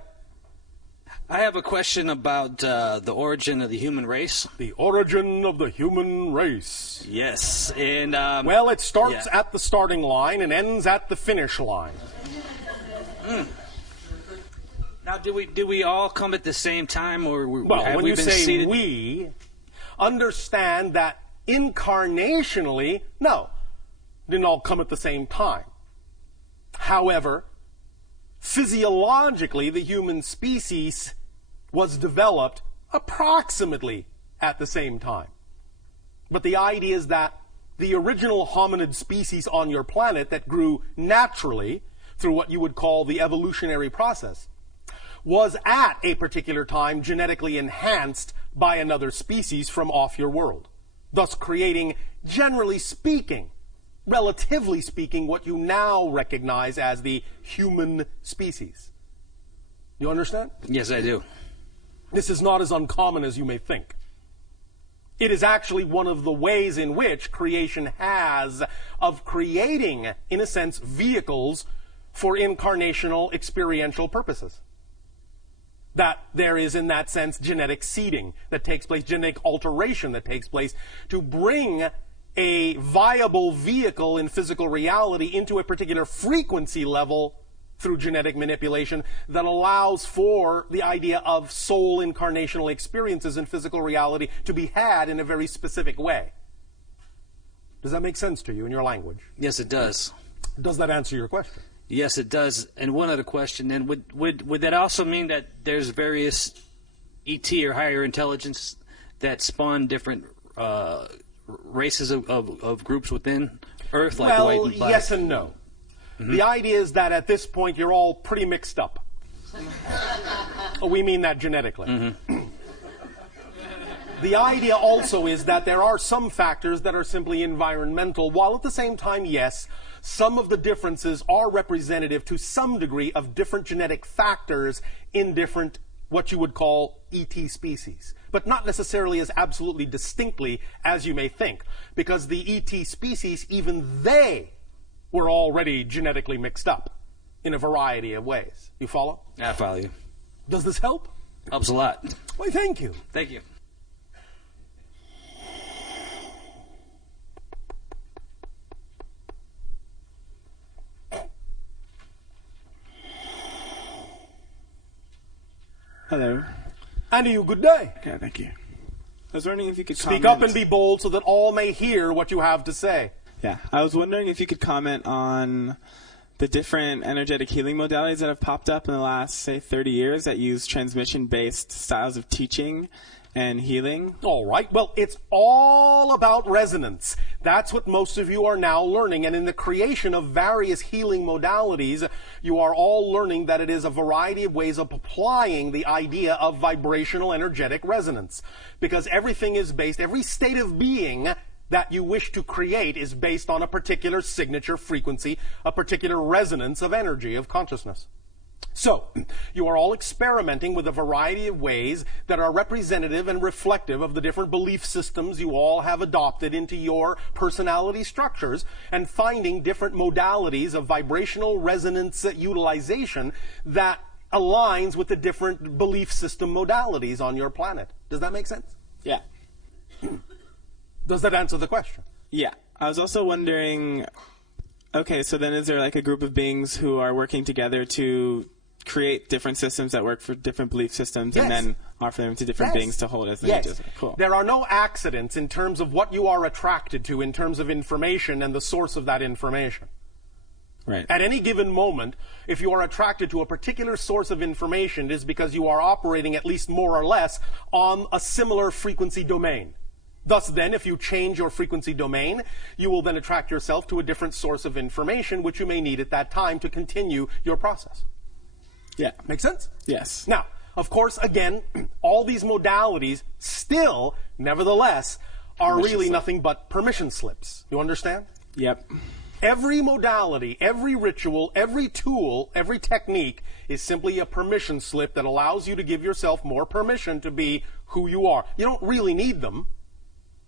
I have a question about the origin of the human race. The origin of the human race. Yes, and well, it starts at the starting line and ends at the finish line. Now, do we all come at the same time, or well, have when we you been say seated? we, understand that incarnationally, no, didn't all come at the same time. However, physiologically, the human species was developed approximately at the same time. But the idea is that the original hominid species on your planet that grew naturally through what you would call the evolutionary process was at a particular time genetically enhanced by another species from off your world, thus creating, generally speaking, relatively speaking, what you now recognize as the human species. You understand? Yes, I do. This is not as uncommon as you may think. It is actually one of the ways in which creation has of creating, in a sense, vehicles for incarnational experiential purposes. That there is, in that sense, genetic seeding that takes place, genetic alteration that takes place to bring a viable vehicle in physical reality into a particular frequency level through genetic manipulation that allows for the idea of soul incarnational experiences in physical reality to be had in a very specific way. Does that make sense to you in your language? Yes, it does. Does that answer your question? Yes, it does. And one other question, then, would that also mean that there's various ET or higher intelligence that spawn different races of groups within Earth? Like well, white and black? Yes and no. Mm-hmm. The idea is that at this point you're all pretty mixed up. We mean that genetically. Mm-hmm. The idea also is that there are some factors that are simply environmental, while at the same time, yes, some of the differences are representative to some degree of different genetic factors in different, what you would call, ET species. But not necessarily as absolutely distinctly as you may think, because the ET species, even they were already genetically mixed up in a variety of ways. You follow? I follow you. Does this help? Helps a lot. Why, thank you. Thank you. Hello. And you, good day. Okay, thank you. I was wondering if you could Speak up and be bold so that all may hear what you have to say. Yeah, I was wondering if you could comment on the different energetic healing modalities that have popped up in the last, say, 30 years that use transmission-based styles of teaching and healing. All right. Well, it's all about resonance. That's what most of you are now learning. And in the creation of various healing modalities, you are all learning that it is a variety of ways of applying the idea of vibrational energetic resonance. Because everything is based, every state of being that you wish to create is based on a particular signature frequency, a particular resonance of energy, of consciousness. So, you are all experimenting with a variety of ways that are representative and reflective of the different belief systems you all have adopted into your personality structures, and finding different modalities of vibrational resonance utilization that aligns with the different belief system modalities on your planet. Does that make sense? Yeah. Does that answer the question? Yeah. I was also wondering, okay, so then is there like a group of beings who are working together to create different systems that work for different belief systems, yes, and then offer them to different beings to hold as yes. images? Cool. There are no accidents in terms of what you are attracted to in terms of information and the source of that information. Right. At any given moment, if you are attracted to a particular source of information, it is because you are operating at least more or less on a similar frequency domain. Thus then, if you change your frequency domain, you will then attract yourself to a different source of information which you may need at that time to continue your process. Yeah. Make sense? Yes. Now, of course, again, all these modalities still, nevertheless, are really nothing but permission slips. You understand? Yep. Every modality, every ritual, every tool, every technique is simply a permission slip that allows you to give yourself more permission to be who you are. You don't really need them,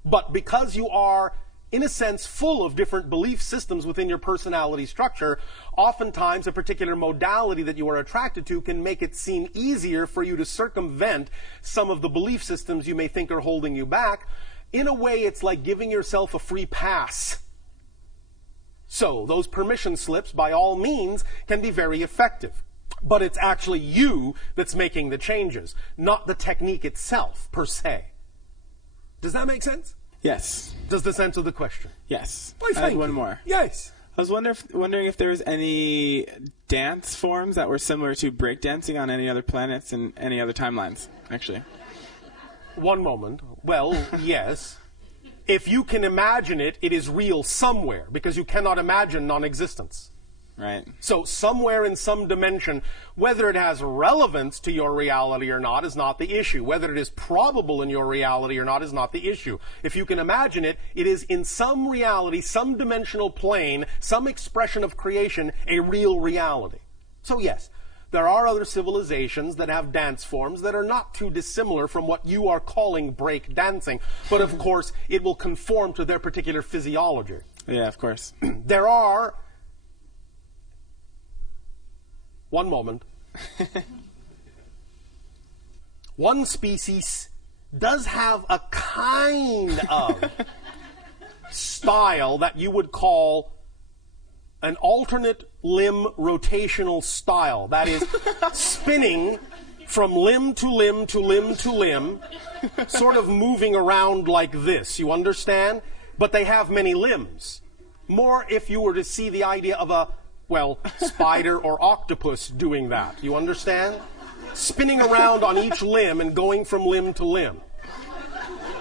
but because you are, in a sense, full of different belief systems within your personality structure, oftentimes a particular modality that you are attracted to can make it seem easier for you to circumvent some of the belief systems you may think are holding you back. In a way, it's like giving yourself a free pass. So, those permission slips, by all means, can be very effective. But it's actually you that's making the changes, not the technique itself, per se. Does that make sense? Yes. Does this answer the question? Yes. Well, I had one more. Yes. I was wondering if there was any dance forms that were similar to breakdancing on any other planets and any other timelines, actually. One moment. Well, yes. If you can imagine it, it is real somewhere, because you cannot imagine non-existence. Right. So somewhere in some dimension, whether it has relevance to your reality or not is not the issue. Whether it is probable in your reality or not is not the issue. If you can imagine it, it is in some reality, some dimensional plane, some expression of creation, a real reality. So yes, there are other civilizations that have dance forms that are not too dissimilar from what you are calling break dancing. But of course, it will conform to their particular physiology. Yeah, of course. There are... One moment. One species does have a kind of style that you would call an alternate limb rotational style. That is, spinning from limb to limb to limb to limb, sort of moving around like this, you understand? But they have many limbs. More if you were to see the idea of a, well, spider or octopus doing that. You understand? Spinning around on each limb and going from limb to limb.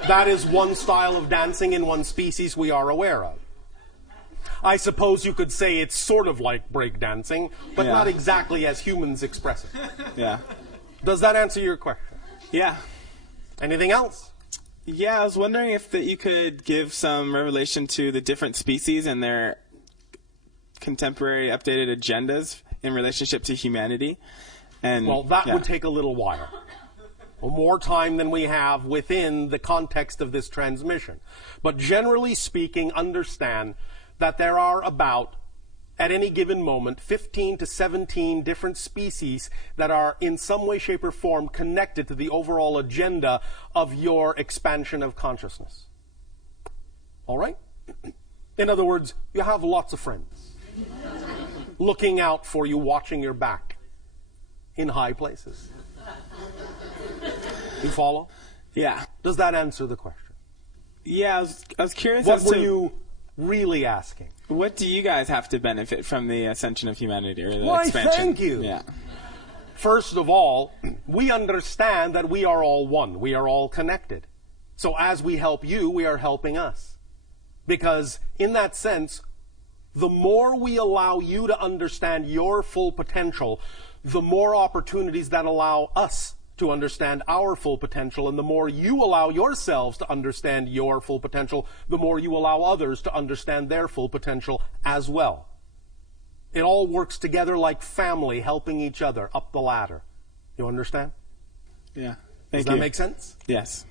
That is one style of dancing in one species we are aware of. I suppose you could say it's sort of like breakdancing, but not exactly as humans express it. Yeah. Does that answer your question? Yeah. Anything else? Yeah, I was wondering if you could give some revelation to the different species and their contemporary updated agendas in relationship to humanity. And well, that would take a little while. More time than we have within the context of this transmission. But generally speaking, understand that there are about, at any given moment, 15 to 17 different species that are in some way, shape, or form connected to the overall agenda of your expansion of consciousness. All right? In other words, you have lots of friends looking out for you, watching your back in high places. You follow? Yeah. Does that answer the question? Yeah, I was curious What as were to you really asking? what do you guys have to benefit from the ascension of humanity or the Why, expansion? thank you. Yeah. First of all, we understand that we are all one. We are all connected. So as we help you, we are helping us. Because in that sense, the more we allow you to understand your full potential, the more opportunities that allow us to understand our full potential, and the more you allow yourselves to understand your full potential, the more you allow others to understand their full potential as well. It all works together like family helping each other up the ladder. You understand? Yeah. Does that make sense? Yes.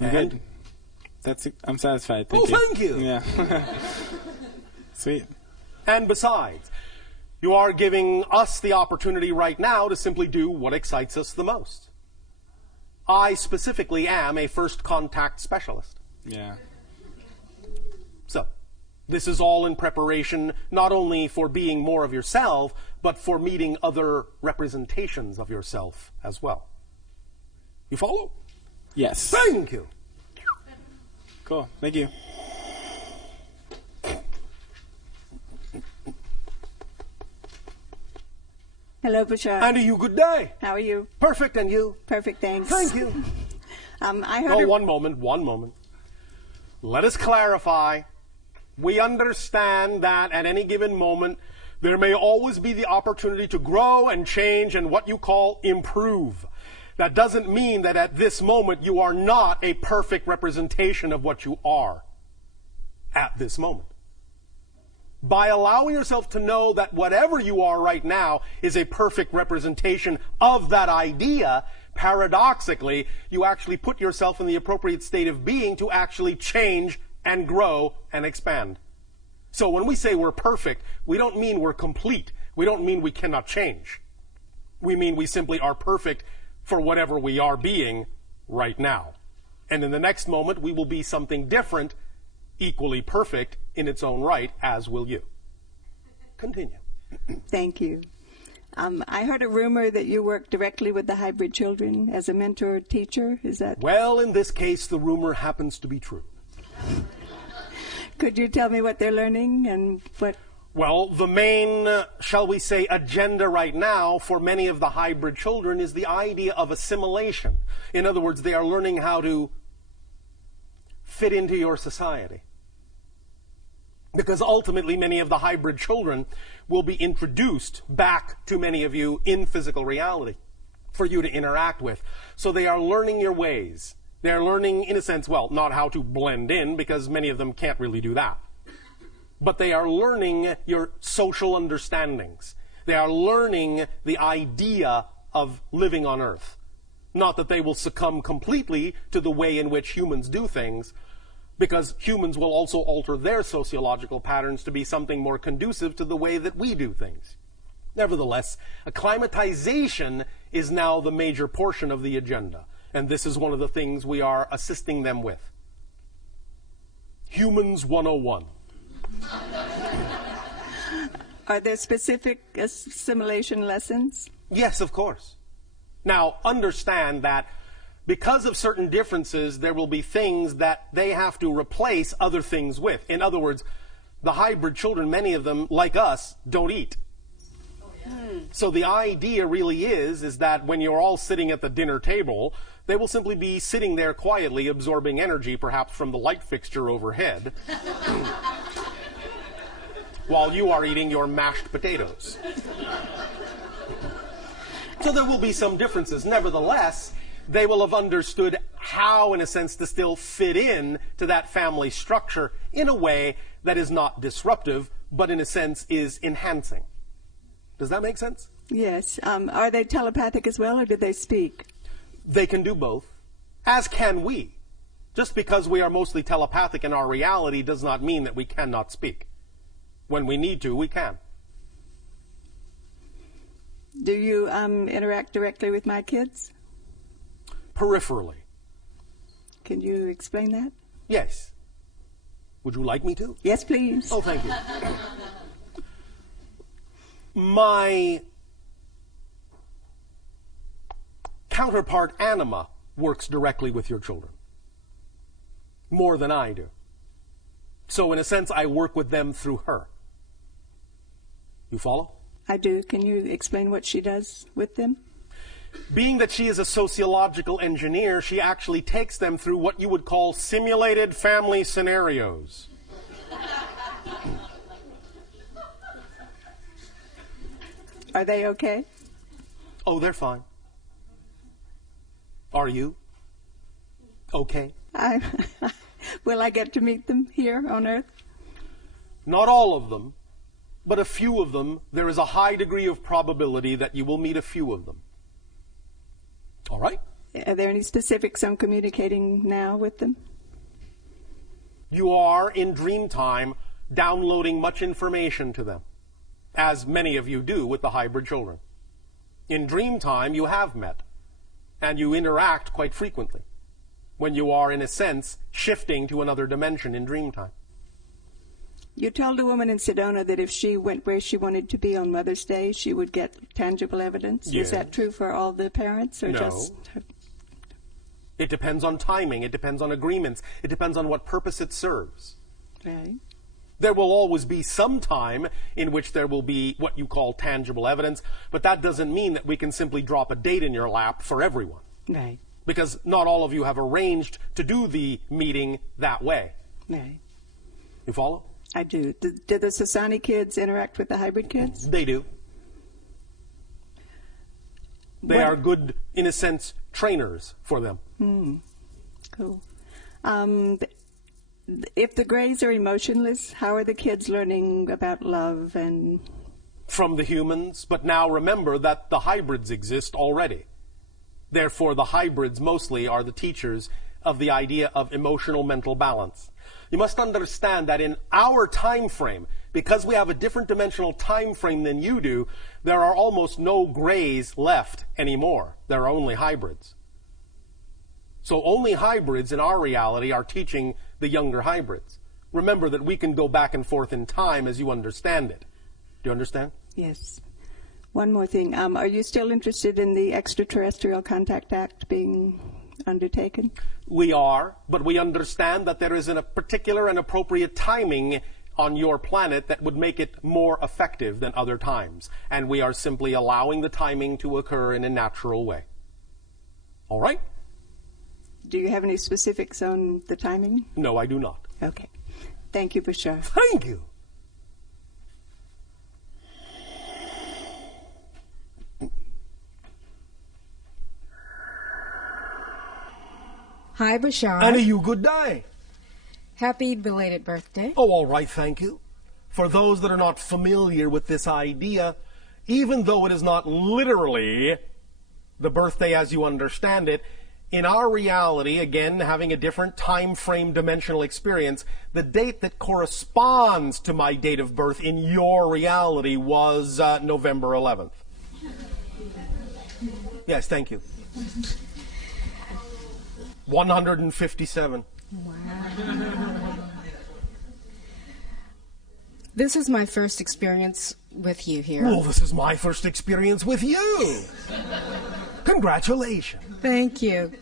And? Good. I'm satisfied. Thank Oh, you. thank you. Yeah. Sweet. And besides, you are giving us the opportunity right now to simply do what excites us the most. I specifically am a first contact specialist. Yeah. So, this is all in preparation not only for being more of yourself, but for meeting other representations of yourself as well. You follow? Yes. Thank you. Cool. Thank you. Hello, Bashar. And to you, good day. How are you? Perfect, and you? Perfect, thanks. Thank you. I heard. Oh, one moment. Let us clarify. We understand that at any given moment, there may always be the opportunity to grow and change and what you call improve. That doesn't mean that at this moment you are not a perfect representation of what you are at this moment. By allowing yourself to know that whatever you are right now is a perfect representation of that idea, paradoxically, you actually put yourself in the appropriate state of being to actually change and grow and expand. So when we say we're perfect, we don't mean we're complete. We don't mean we cannot change. We mean we simply are perfect for whatever we are being right now. And in the next moment, we will be something different, equally perfect in its own right, as will you. Continue. Thank you. I heard a rumor that you work directly with the hybrid children as a mentor teacher. Is that? Well, in this case, the rumor happens to be true. Could you tell me what they're learning and what? Well, the main, shall we say, agenda right now for many of the hybrid children is the idea of assimilation. In other words, they are learning how to fit into your society. Because ultimately, many of the hybrid children will be introduced back to many of you in physical reality for you to interact with. So they are learning your ways. They are learning, in a sense, well, not how to blend in, because many of them can't really do that. But they are learning your social understandings. They are learning the idea of living on Earth. Not that they will succumb completely to the way in which humans do things, because humans will also alter their sociological patterns to be something more conducive to the way that we do things. Nevertheless, acclimatization is now the major portion of the agenda, and this is one of the things we are assisting them with. Humans 101. Are there specific assimilation lessons? Yes, of course. Now, understand that because of certain differences, there will be things that they have to replace other things with. In other words, the hybrid children, many of them, like us, don't eat. So the idea really is that when you're all sitting at the dinner table, they will simply be sitting there quietly absorbing energy, perhaps from the light fixture overhead, while you are eating your mashed potatoes. So there will be some differences. Nevertheless, they will have understood how, in a sense, to still fit in to that family structure in a way that is not disruptive, but in a sense is enhancing. Does that make sense? Yes. Are they telepathic as well, or do they speak? They can do both, as can we. Just because we are mostly telepathic in our reality does not mean that we cannot speak. When we need to, we can. Do you interact directly with my kids? Peripherally. Can you explain that? Yes. Would you like me to? Yes, please. Oh, thank you. My counterpart anima works directly with your children. More than I do. So in a sense, I work with them through her. You follow? I do. Can you explain what she does with them? Being that she is a sociological engineer, she actually takes them through what you would call simulated family scenarios. Are they okay? Oh, they're fine. Are you? Okay. Will I get to meet them here on Earth? Not all of them, but a few of them. There is a high degree of probability that you will meet a few of them. All right? Are there any specifics on communicating now with them? You are, in dream time, downloading much information to them, as many of you do with the hybrid children. In dream time, you have met, and you interact quite frequently, when you are, in a sense, shifting to another dimension in dream time. You told a woman in Sedona that if she went where she wanted to be on Mother's Day, she would get tangible evidence. Yes. Is that true for all the parents, or No. just? It depends on timing. It depends on agreements. It depends on what purpose it serves. Right. There will always be some time in which there will be what you call tangible evidence, but that doesn't mean that we can simply drop a date in your lap for everyone. Right. Because not all of you have arranged to do the meeting that way. Right. You follow? I do. Do the Sasani kids interact with the hybrid kids? They do. They are good, in a sense, trainers for them. Cool. If the Greys are emotionless, how are the kids learning about love and... From the humans, but now remember that the hybrids exist already. Therefore, the hybrids mostly are the teachers of the idea of emotional mental balance. You must understand that in our time frame, because we have a different dimensional time frame than you do, there are almost no Greys left anymore. There are only hybrids. So only hybrids in our reality are teaching the younger hybrids. Remember that we can go back and forth in time as you understand it. Do you understand? Yes. One more thing. Are you still interested in the Extraterrestrial Contact Act being undertaken? We are, but we understand that there is a particular and appropriate timing on your planet that would make it more effective than other times. And we are simply allowing the timing to occur in a natural way. All right? Do you have any specifics on the timing? No, I do not. Okay. Thank you, Bashar. Thank you. Hi, Bashar. And you good day. Happy belated birthday. Oh, all right, thank you. For those that are not familiar with this idea, even though it is not literally the birthday as you understand it, in our reality, again, having a different time frame dimensional experience, the date that corresponds to my date of birth in your reality was November 11th. Yes, thank you. 157. Wow. This is my first experience with you here. Well, this is my first experience with you. Congratulations. Thank you.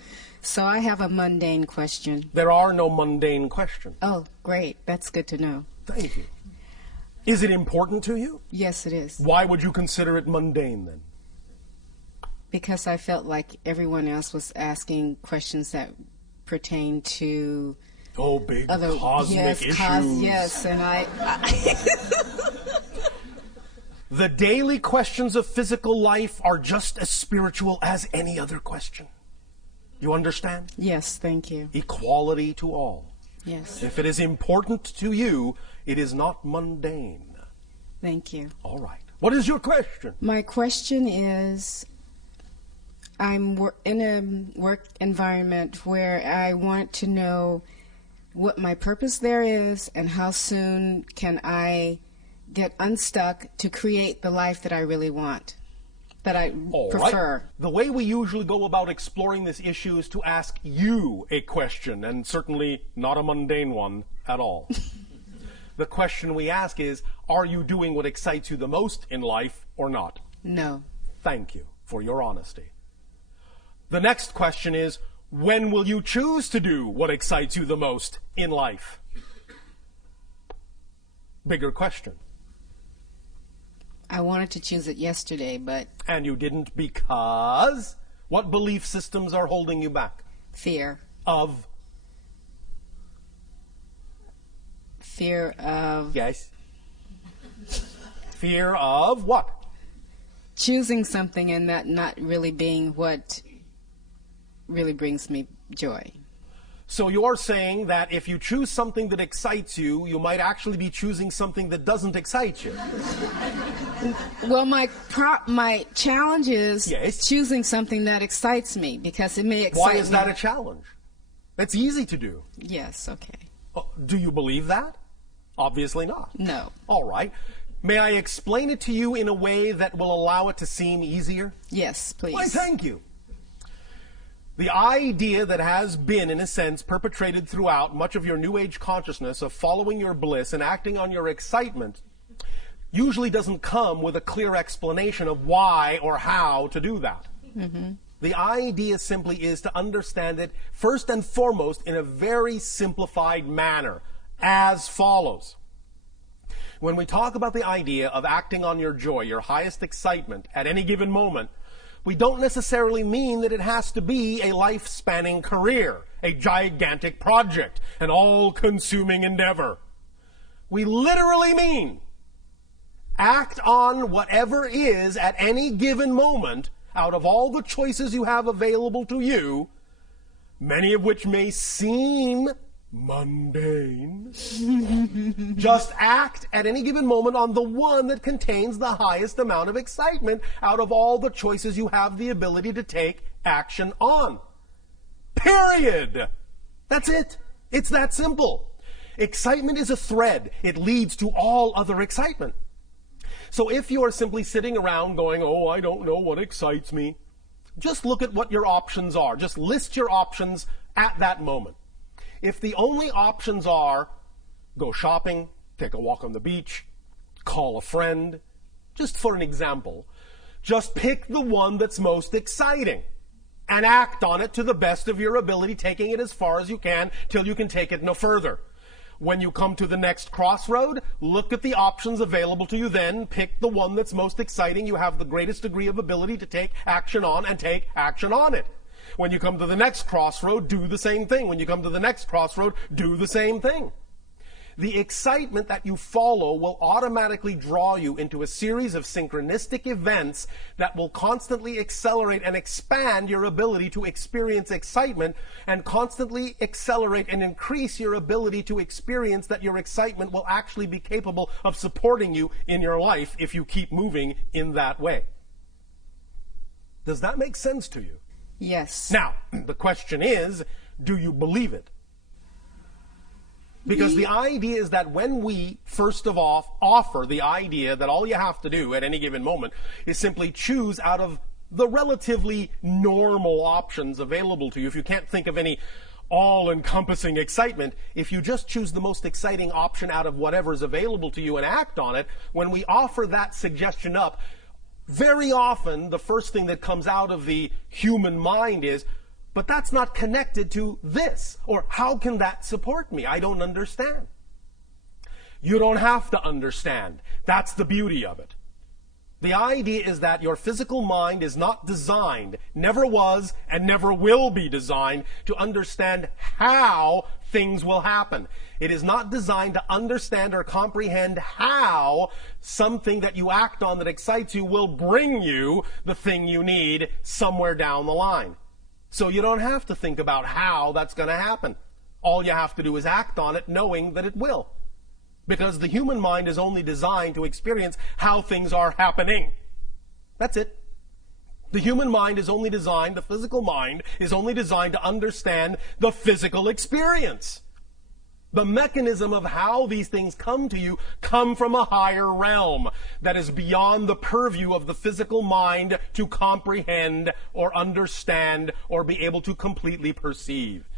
So I have a mundane question. There are no mundane questions. Oh, great. That's good to know. Thank you. Is it important to you? Yes, it is. Why would you consider it mundane then? Because I felt like everyone else was asking questions that pertain to Oh, big other cosmic issues. Yes, and I The daily questions of physical life are just as spiritual as any other question. You understand? Yes, thank you. Equality to all. Yes. If it is important to you, it is not mundane. Thank you. All right. What is your question? My question is, I'm in a work environment where I want to know what my purpose there is and how soon can I get unstuck to create the life that I really want, that I prefer. Right. The way we usually go about exploring this issue is to ask you a question, and certainly not a mundane one at all. The question we ask is, are you doing what excites you the most in life or not? No. Thank you for your honesty. The next question is, when will you choose to do what excites you the most in life? Bigger question. I wanted to choose it yesterday, but... And you didn't because? What belief systems are holding you back? Fear. Of? Fear of... Yes. Fear of what? Choosing something and that not really being what really brings me joy. So you're saying that if you choose something that excites you, you might actually be choosing something that doesn't excite you. Well, my challenge is Yes. choosing something that excites me, because it may excite Why me. is that a challenge? That's easy to do. Yes, okay. Do you believe that? Obviously not. No. All right. May I explain it to you in a way that will allow it to seem easier? Yes, please. Why, thank you. The idea that has been, in a sense, perpetrated throughout much of your New Age consciousness of following your bliss and acting on your excitement usually doesn't come with a clear explanation of why or how to do that. Mm-hmm. The idea simply is to understand it first and foremost in a very simplified manner, as follows. When we talk about the idea of acting on your joy, your highest excitement at any given moment, we don't necessarily mean that it has to be a life-spanning career, a gigantic project, an all-consuming endeavor. We literally mean act on whatever is at any given moment out of all the choices you have available to you, many of which may seem mundane. Just act at any given moment on the one that contains the highest amount of excitement out of all the choices you have the ability to take action on. Period. That's it. It's that simple. Excitement is a thread. It leads to all other excitement. So if you are simply sitting around going, oh, I don't know what excites me, just look at what your options are. Just list your options at that moment. If the only options are go shopping, take a walk on the beach, call a friend, just for an example, just pick the one that's most exciting and act on it to the best of your ability, taking it as far as you can till you can take it no further. When you come to the next crossroad, look at the options available to you then. Pick the one that's most exciting, you have the greatest degree of ability to take action on, and take action on it. When you come to the next crossroad, do the same thing. When you come to the next crossroad, do the same thing. The excitement that you follow will automatically draw you into a series of synchronistic events that will constantly accelerate and expand your ability to experience excitement, and constantly accelerate and increase your ability to experience that your excitement will actually be capable of supporting you in your life if you keep moving in that way. Does that make sense to you? Yes. Now, the question is, do you believe it? Because the idea is that when we, first of all, offer the idea that all you have to do at any given moment is simply choose out of the relatively normal options available to you. If you can't think of any all-encompassing excitement, if you just choose the most exciting option out of whatever is available to you and act on it, when we offer that suggestion up, very often the first thing that comes out of the human mind is, but that's not connected to this. Or how can that support me? I don't understand. You don't have to understand. That's the beauty of it. The idea is that your physical mind is not designed, never was, and never will be designed to understand how things will happen. It is not designed to understand or comprehend how something that you act on that excites you will bring you the thing you need somewhere down the line. So you don't have to think about how that's going to happen. All you have to do is act on it knowing that it will. Because the human mind is only designed to experience how things are happening. That's it. The human mind is only designed, the physical mind is only designed to understand the physical experience. The mechanism of how these things come to you come from a higher realm that is beyond the purview of the physical mind to comprehend or understand or be able to completely perceive.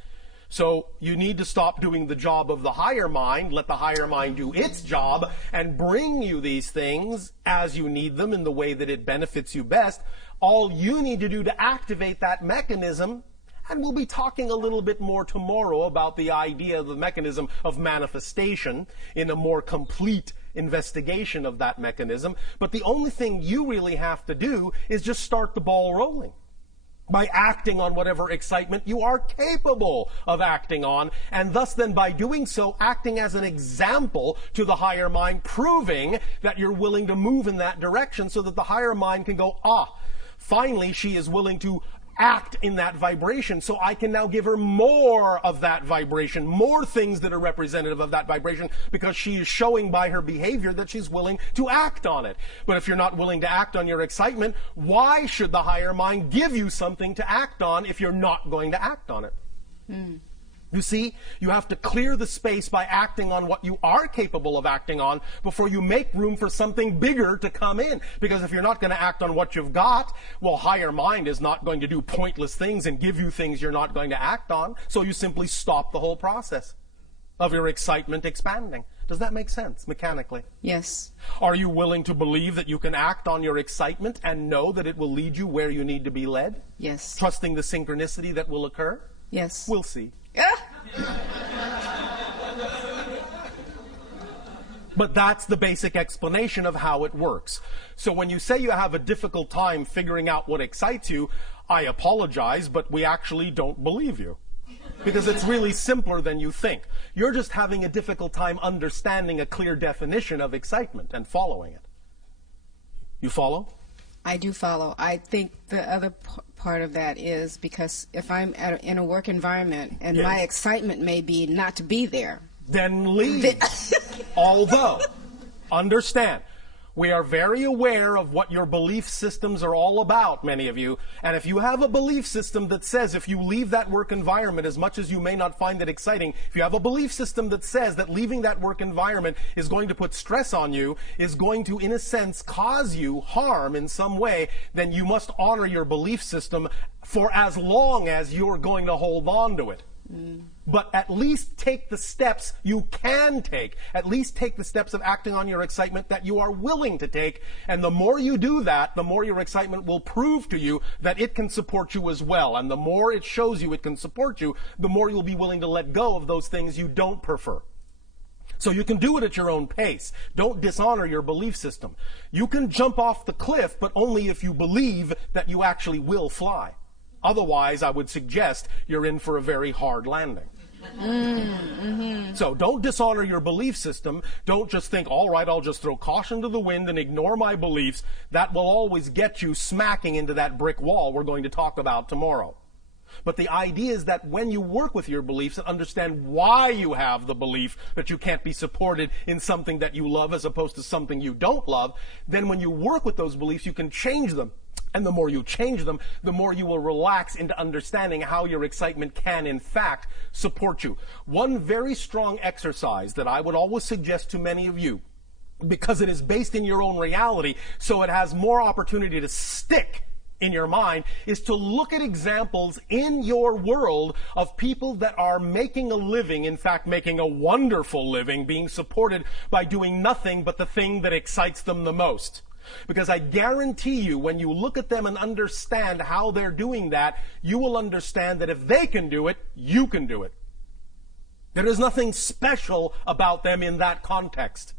So you need to stop doing the job of the higher mind, let the higher mind do its job, and bring you these things as you need them in the way that it benefits you best. All you need to do to activate that mechanism, and we'll be talking a little bit more tomorrow about the idea of the mechanism of manifestation in a more complete investigation of that mechanism. But the only thing you really have to do is just start the ball rolling by acting on whatever excitement you are capable of acting on, and thus then by doing so, acting as an example to the higher mind, proving that you're willing to move in that direction so that the higher mind can go, finally she is willing to act in that vibration, so I can now give her more of that vibration, more things that are representative of that vibration, because she is showing by her behavior that she's willing to act on it. But if you're not willing to act on your excitement, why should the higher mind give you something to act on if you're not going to act on it? You see, you have to clear the space by acting on what you are capable of acting on before you make room for something bigger to come in. Because if you're not going to act on what you've got, well, higher mind is not going to do pointless things and give you things you're not going to act on. So you simply stop the whole process of your excitement expanding. Does that make sense mechanically? Yes. Are you willing to believe that you can act on your excitement and know that it will lead you where you need to be led? Yes. Trusting the synchronicity that will occur? Yes. We'll see. But that's the basic explanation of how it works. So when you say you have a difficult time figuring out what excites you, I apologize, but we actually don't believe you. Because it's really simpler than you think. You're just having a difficult time understanding a clear definition of excitement and following it. You follow? I do follow. I think the other part of that is because if I'm in a work environment and Yes. my excitement may be not to be there. Then leave. Although, understand, we are very aware of what your belief systems are all about, many of you. And if you have a belief system that says if you leave that work environment, as much as you may not find it exciting, if you have a belief system that says that leaving that work environment is going to put stress on you, is going to, in a sense, cause you harm in some way, then you must honor your belief system for as long as you're going to hold on to it. But at least take the steps you can take. At least take the steps of acting on your excitement that you are willing to take. And the more you do that, the more your excitement will prove to you that it can support you as well. And the more it shows you it can support you, the more you'll be willing to let go of those things you don't prefer. So you can do it at your own pace. Don't dishonor your belief system. You can jump off the cliff, but only if you believe that you actually will fly. Otherwise, I would suggest you're in for a very hard landing. So don't dishonor your belief system. Don't just think, all right, I'll just throw caution to the wind and ignore my beliefs. That will always get you smacking into that brick wall we're going to talk about tomorrow. But the idea is that when you work with your beliefs and understand why you have the belief that you can't be supported in something that you love as opposed to something you don't love, then when you work with those beliefs, you can change them. And the more you change them, the more you will relax into understanding how your excitement can, in fact, support you. One very strong exercise that I would always suggest to many of you, because it is based in your own reality, so it has more opportunity to stick in your mind, is to look at examples in your world of people that are making a living, in fact making a wonderful living, being supported by doing nothing but the thing that excites them the most. Because I guarantee you, when you look at them and understand how they're doing that, you will understand that if they can do it, you can do it. There is nothing special about them in that context.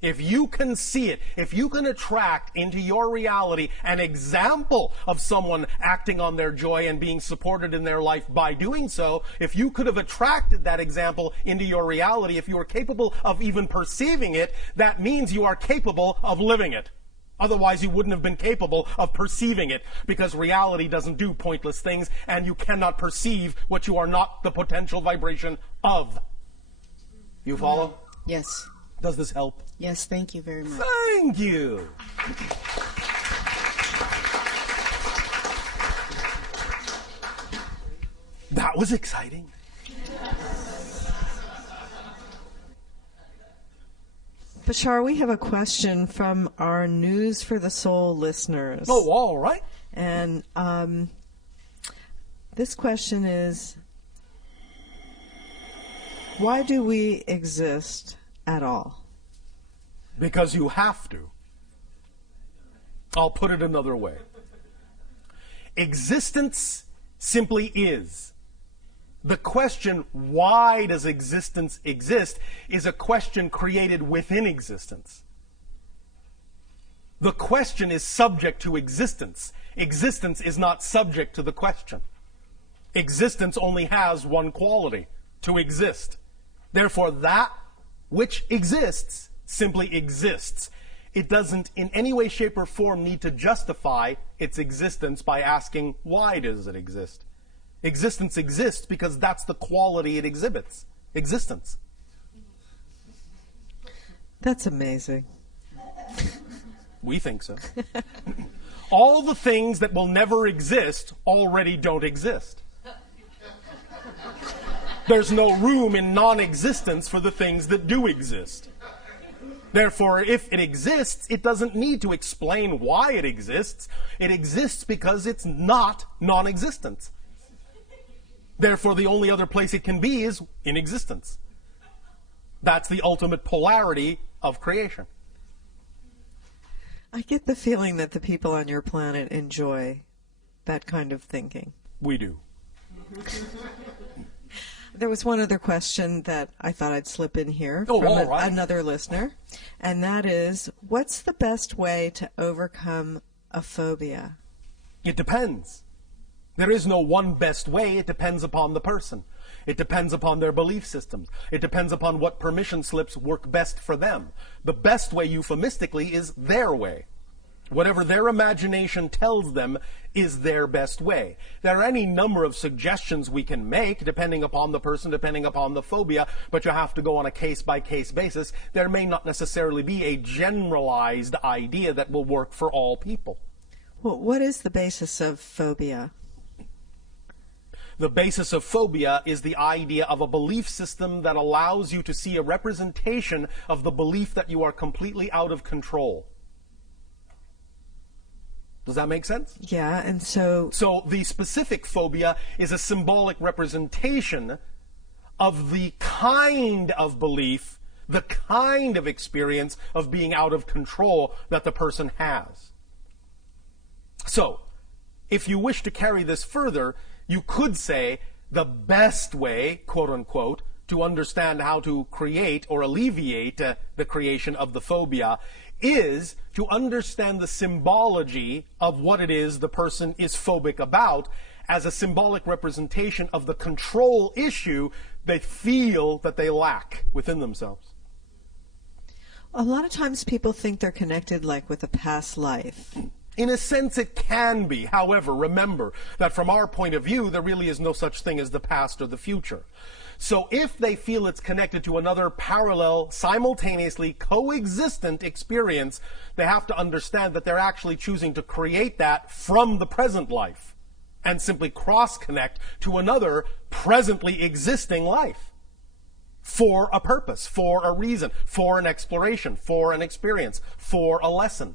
If you can see it, if you can attract into your reality an example of someone acting on their joy and being supported in their life by doing so, if you could have attracted that example into your reality, if you are capable of even perceiving it, that means you are capable of living it. Otherwise, you wouldn't have been capable of perceiving it, because reality doesn't do pointless things, and you cannot perceive what you are not the potential vibration of. You follow? Yes. Does this help? Yes, thank you very much. Thank you. That was exciting. Bashar, we have a question from our News for the Soul listeners. Oh, all right. And this question is, why do we exist at all? Because you have to. I'll put it another way. Existence simply is. The question, why does existence exist, is a question created within existence. The question is subject to existence. Existence is not subject to the question. Existence only has one quality, to exist. Therefore, that which exists simply exists. It doesn't in any way, shape, or form need to justify its existence by asking, why does it exist? Existence exists because that's the quality it exhibits. Existence. That's amazing. We think so. All the things that will never exist already don't exist. There's no room in non-existence for the things that do exist. Therefore, if it exists, it doesn't need to explain why it exists. It exists because it's not non-existence. Therefore, the only other place it can be is in existence. That's the ultimate polarity of creation. I get the feeling that the people on your planet enjoy that kind of thinking. We do. There was one other question that I thought I'd slip in here from another listener, and that is, what's the best way to overcome a phobia? It depends. There is no one best way. It depends upon the person. It depends upon their belief systems. It depends upon what permission slips work best for them. The best way, euphemistically, is their way. Whatever their imagination tells them is their best way. There are any number of suggestions we can make, depending upon the person, depending upon the phobia, but you have to go on a case-by-case basis. There may not necessarily be a generalized idea that will work for all people. Well, what is the basis of phobia? The basis of phobia is the idea of a belief system that allows you to see a representation of the belief that you are completely out of control. Does that make sense? Yeah, and so the specific phobia is a symbolic representation of the kind of belief, the kind of experience of being out of control that the person has. So, if you wish to carry this further, you could say the best way, quote unquote, to understand how to create or alleviate the creation of the phobia is to understand the symbology of what it is the person is phobic about as a symbolic representation of the control issue they feel that they lack within themselves. A lot of times people think they're connected like with a past life. In a sense, it can be. However, remember that from our point of view, there really is no such thing as the past or the future. So if they feel it's connected to another parallel, simultaneously coexistent experience, they have to understand that they're actually choosing to create that from the present life and simply cross-connect to another presently existing life for a purpose, for a reason, for an exploration, for an experience, for a lesson.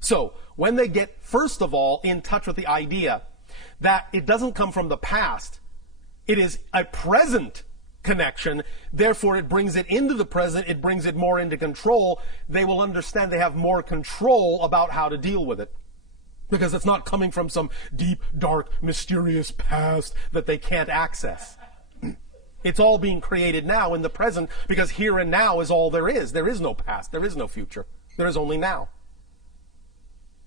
So when they get, first of all, in touch with the idea that it doesn't come from the past, it is a present connection, therefore it brings it into the present, it brings it more into control, they will understand they have more control about how to deal with it. Because it's not coming from some deep, dark, mysterious past that they can't access. It's all being created now in the present, because here and now is all there is. There is no past, there is no future. There is only now.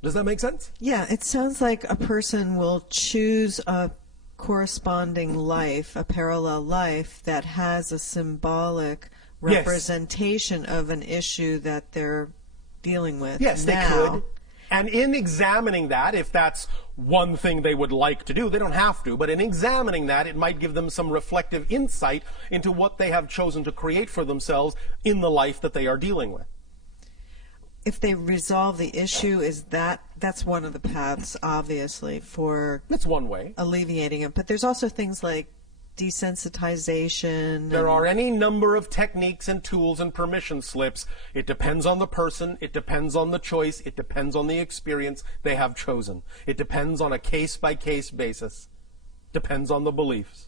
Does that make sense? Yeah, it sounds like a person will choose a corresponding life, a parallel life that has a symbolic representation of an issue that they're dealing with. Yes, now. They could. And in examining that, if that's one thing they would like to do, they don't have to, but in examining that, it might give them some reflective insight into what they have chosen to create for themselves in the life that they are dealing with. If they resolve the issue, that's one of the paths, obviously, for that's one way alleviating it. But there's also things like desensitization. There are any number of techniques and tools and permission slips. It depends on the person. It depends on the choice. It depends on the experience they have chosen. It depends on a case-by-case basis. Depends on the beliefs.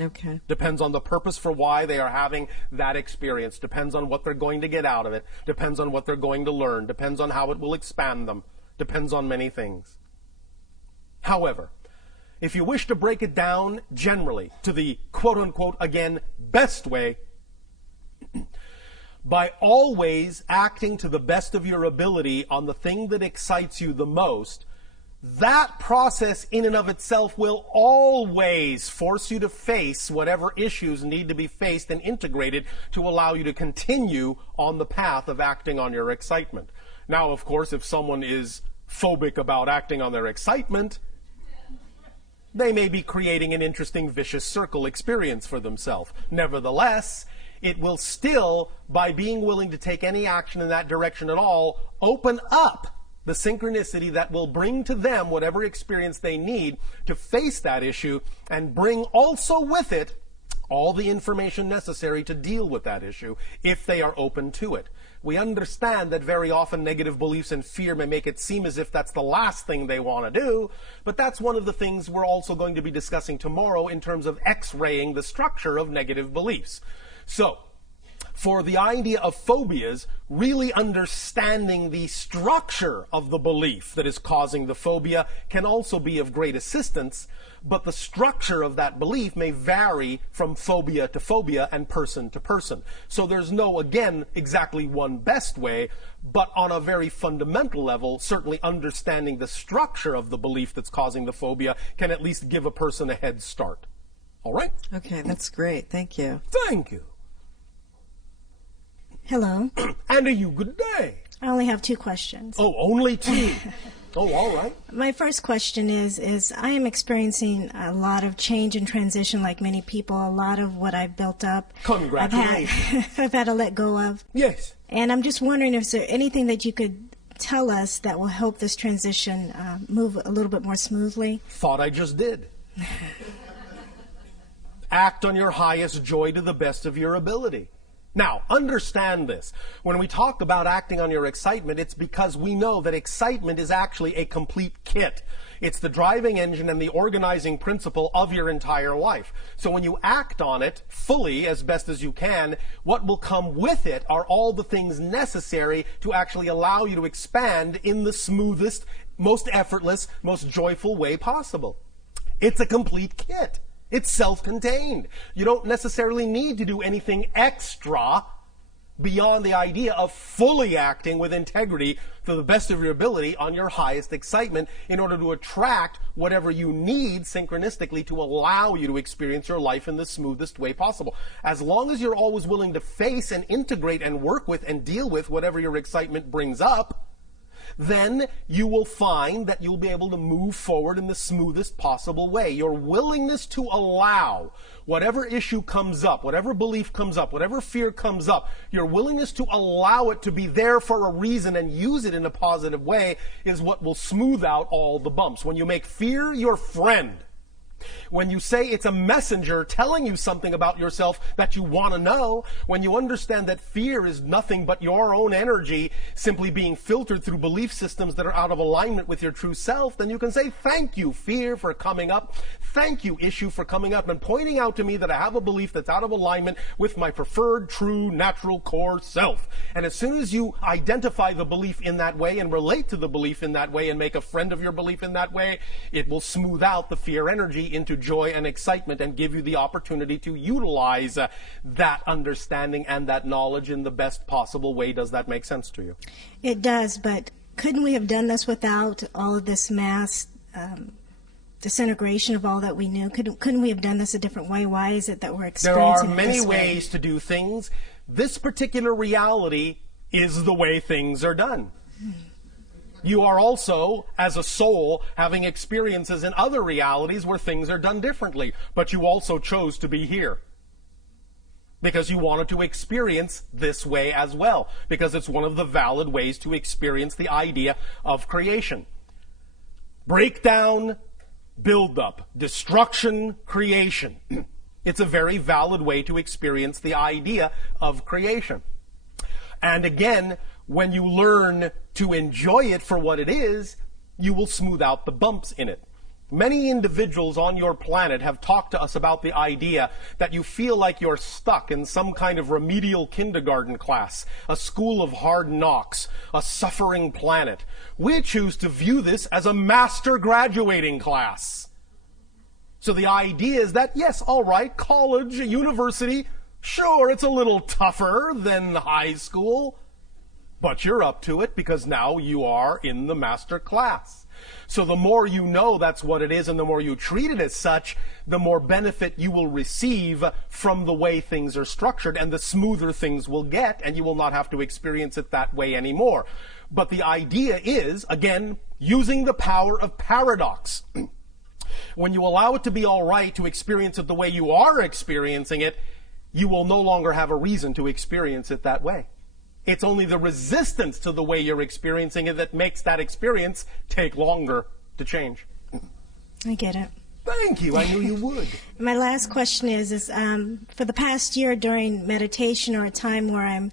Okay. Depends on the purpose for why they are having that experience. Depends on what they're going to get out of it. Depends on what they're going to learn. Depends on how it will expand them. Depends on many things. However, if you wish to break it down generally to the quote-unquote, again, best way, by always acting to the best of your ability on the thing that excites you the most, that process in and of itself will always force you to face whatever issues need to be faced and integrated to allow you to continue on the path of acting on your excitement. Now, of course, if someone is phobic about acting on their excitement, they may be creating an interesting vicious circle experience for themselves. Nevertheless, it will still, by being willing to take any action in that direction at all, open up the synchronicity that will bring to them whatever experience they need to face that issue and bring also with it all the information necessary to deal with that issue if they are open to it. We understand that very often negative beliefs and fear may make it seem as if that's the last thing they want to do, but that's one of the things we're also going to be discussing tomorrow in terms of X-raying the structure of negative beliefs. So, for the idea of phobias, really understanding the structure of the belief that is causing the phobia can also be of great assistance, but the structure of that belief may vary from phobia to phobia and person to person. So there's no, again, exactly one best way, but on a very fundamental level, certainly understanding the structure of the belief that's causing the phobia can at least give a person a head start. All right? Okay, that's great. Thank you. Thank you. Hello. And a you good day. I only have 2 questions. Oh, only 2. Oh, all right. My first question is I am experiencing a lot of change and transition like many people. A lot of what I've built up, Congratulations. I've had to let go of. Yes. And I'm just wondering if there anything that you could tell us that will help this transition move a little bit more smoothly. Thought I just did. Act on your highest joy to the best of your ability. Now, understand this. When we talk about acting on your excitement, it's because we know that excitement is actually a complete kit. It's the driving engine and the organizing principle of your entire life. So when you act on it fully, as best as you can, what will come with it are all the things necessary to actually allow you to expand in the smoothest, most effortless, most joyful way possible. It's a complete kit. It's self-contained. You don't necessarily need to do anything extra beyond the idea of fully acting with integrity to the best of your ability on your highest excitement in order to attract whatever you need synchronistically to allow you to experience your life in the smoothest way possible. As long as you're always willing to face and integrate and work with and deal with whatever your excitement brings up, then you will find that you'll be able to move forward in the smoothest possible way. Your willingness to allow whatever issue comes up, whatever belief comes up, whatever fear comes up, your willingness to allow it to be there for a reason and use it in a positive way is what will smooth out all the bumps. When you make fear your friend, when you say it's a messenger telling you something about yourself that you want to know, when you understand that fear is nothing but your own energy simply being filtered through belief systems that are out of alignment with your true self, then you can say, thank you, fear, for coming up. Thank you, issue, for coming up and pointing out to me that I have a belief that's out of alignment with my preferred, true, natural core self. And as soon as you identify the belief in that way and relate to the belief in that way and make a friend of your belief in that way, it will smooth out the fear energy into joy and excitement and give you the opportunity to utilize that understanding and that knowledge in the best possible way. Does that make sense to you? It does, but couldn't we have done this without all of this mass disintegration of all that we knew? Couldn't we have done this a different way? Why is it that we're experiencing There are many this ways to do things. This particular reality is the way things are done. You are also, as a soul, having experiences in other realities where things are done differently. But you also chose to be here because you wanted to experience this way as well, because it's one of the valid ways to experience the idea of creation. Breakdown, build-up, destruction, creation. It's a very valid way to experience the idea of creation. And again, when you learn to enjoy it for what it is, you will smooth out the bumps in it. Many individuals on your planet have talked to us about the idea that you feel like you're stuck in some kind of remedial kindergarten class, a school of hard knocks, a suffering planet. We choose to view this as a master graduating class. So the idea is that, yes, all right, college, university, sure, it's a little tougher than high school, but you're up to it because now you are in the master class. So the more you know that's what it is and the more you treat it as such, the more benefit you will receive from the way things are structured and the smoother things will get, and you will not have to experience it that way anymore. But the idea is, again, using the power of paradox. When you allow it to be all right to experience it the way you are experiencing it, you will no longer have a reason to experience it that way. It's only the resistance to the way you're experiencing it that makes that experience take longer to change. I get it. Thank you. I knew you would. My last question is for the past year during meditation or a time where I'm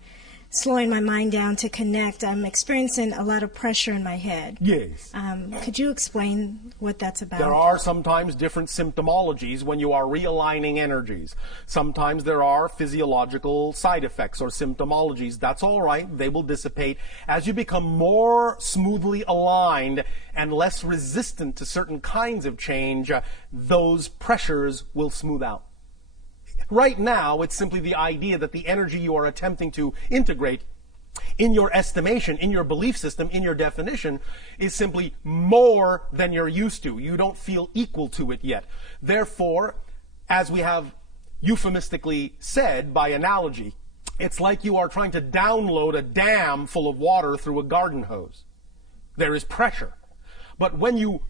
slowing my mind down to connect, I'm experiencing a lot of pressure in my head. Yes. Could you explain what that's about? There are sometimes different symptomologies when you are realigning energies. Sometimes there are physiological side effects or symptomologies. That's all right. They will dissipate. As you become more smoothly aligned and less resistant to certain kinds of change, those pressures will smooth out. Right now, it's simply the idea that the energy you are attempting to integrate in your estimation, in your belief system, in your definition, is simply more than you're used to. You don't feel equal to it yet. Therefore, as we have euphemistically said by analogy, it's like you are trying to download a dam full of water through a garden hose. There is pressure. But when you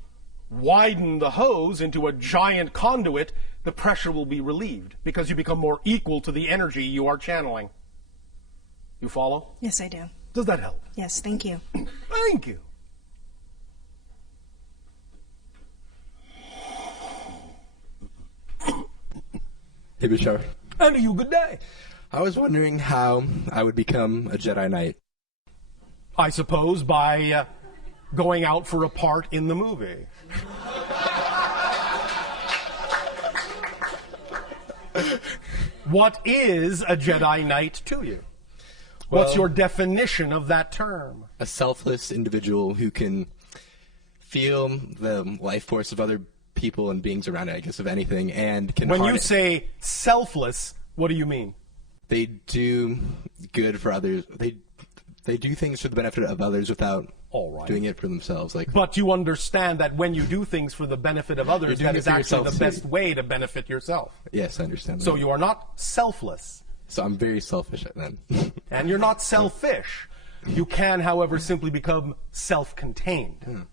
widen the hose into a giant conduit, the pressure will be relieved because you become more equal to the energy you are channeling. You follow? Yes, I do. Does that help? Yes, thank you. Thank you. Hey, Bashar. And you, good day. I was wondering how I would become a Jedi Knight. I suppose by going out for a part in the movie. What is a Jedi Knight to you? What's your definition of that term? A selfless individual who can feel the life force of other people and beings around it, I guess, of anything, and can When you harness. say selfless, what do you mean? They do good for others. They do things for the benefit of others without All right. doing it for themselves. Like, But you understand that when you do things for the benefit of others, doing that it is for actually yourself the too. best way to benefit yourself. yes, I understand. So that. you are not selfless. So I'm very selfish then. And you're not selfish. You can, however, simply become self-contained.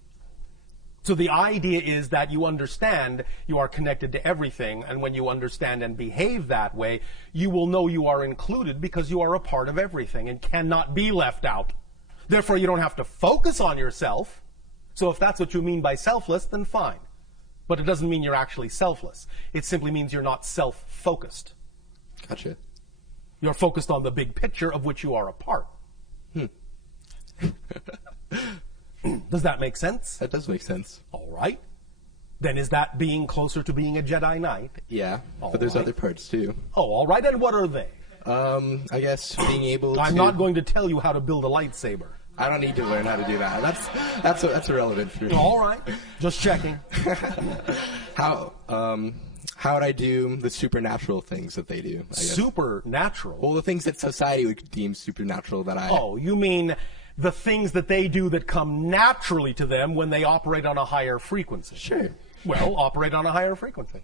So the idea is that you understand you are connected to everything, and when you understand and behave that way, you will know you are included because you are a part of everything and cannot be left out. Therefore, you don't have to focus on yourself. So if that's what you mean by selfless, then fine. But it doesn't mean you're actually selfless. It simply means you're not self-focused. Gotcha. You're focused on the big picture of which you are a part. Does that make sense? That does make sense. All right. Then is that being closer to being a Jedi Knight? Yeah, All but there's right. other parts too. Oh, all right. And what are they? I guess being able to. I'm not going to tell you how to build a lightsaber. I don't need to learn how to do that. That's irrelevant for me. All right. Just checking. How would I do the supernatural things that they do? I guess? Supernatural? Well, the things that society would deem supernatural that I. Oh, you mean the things that they do that come naturally to them when they operate on a higher frequency? Sure. Well, operate on a higher frequency.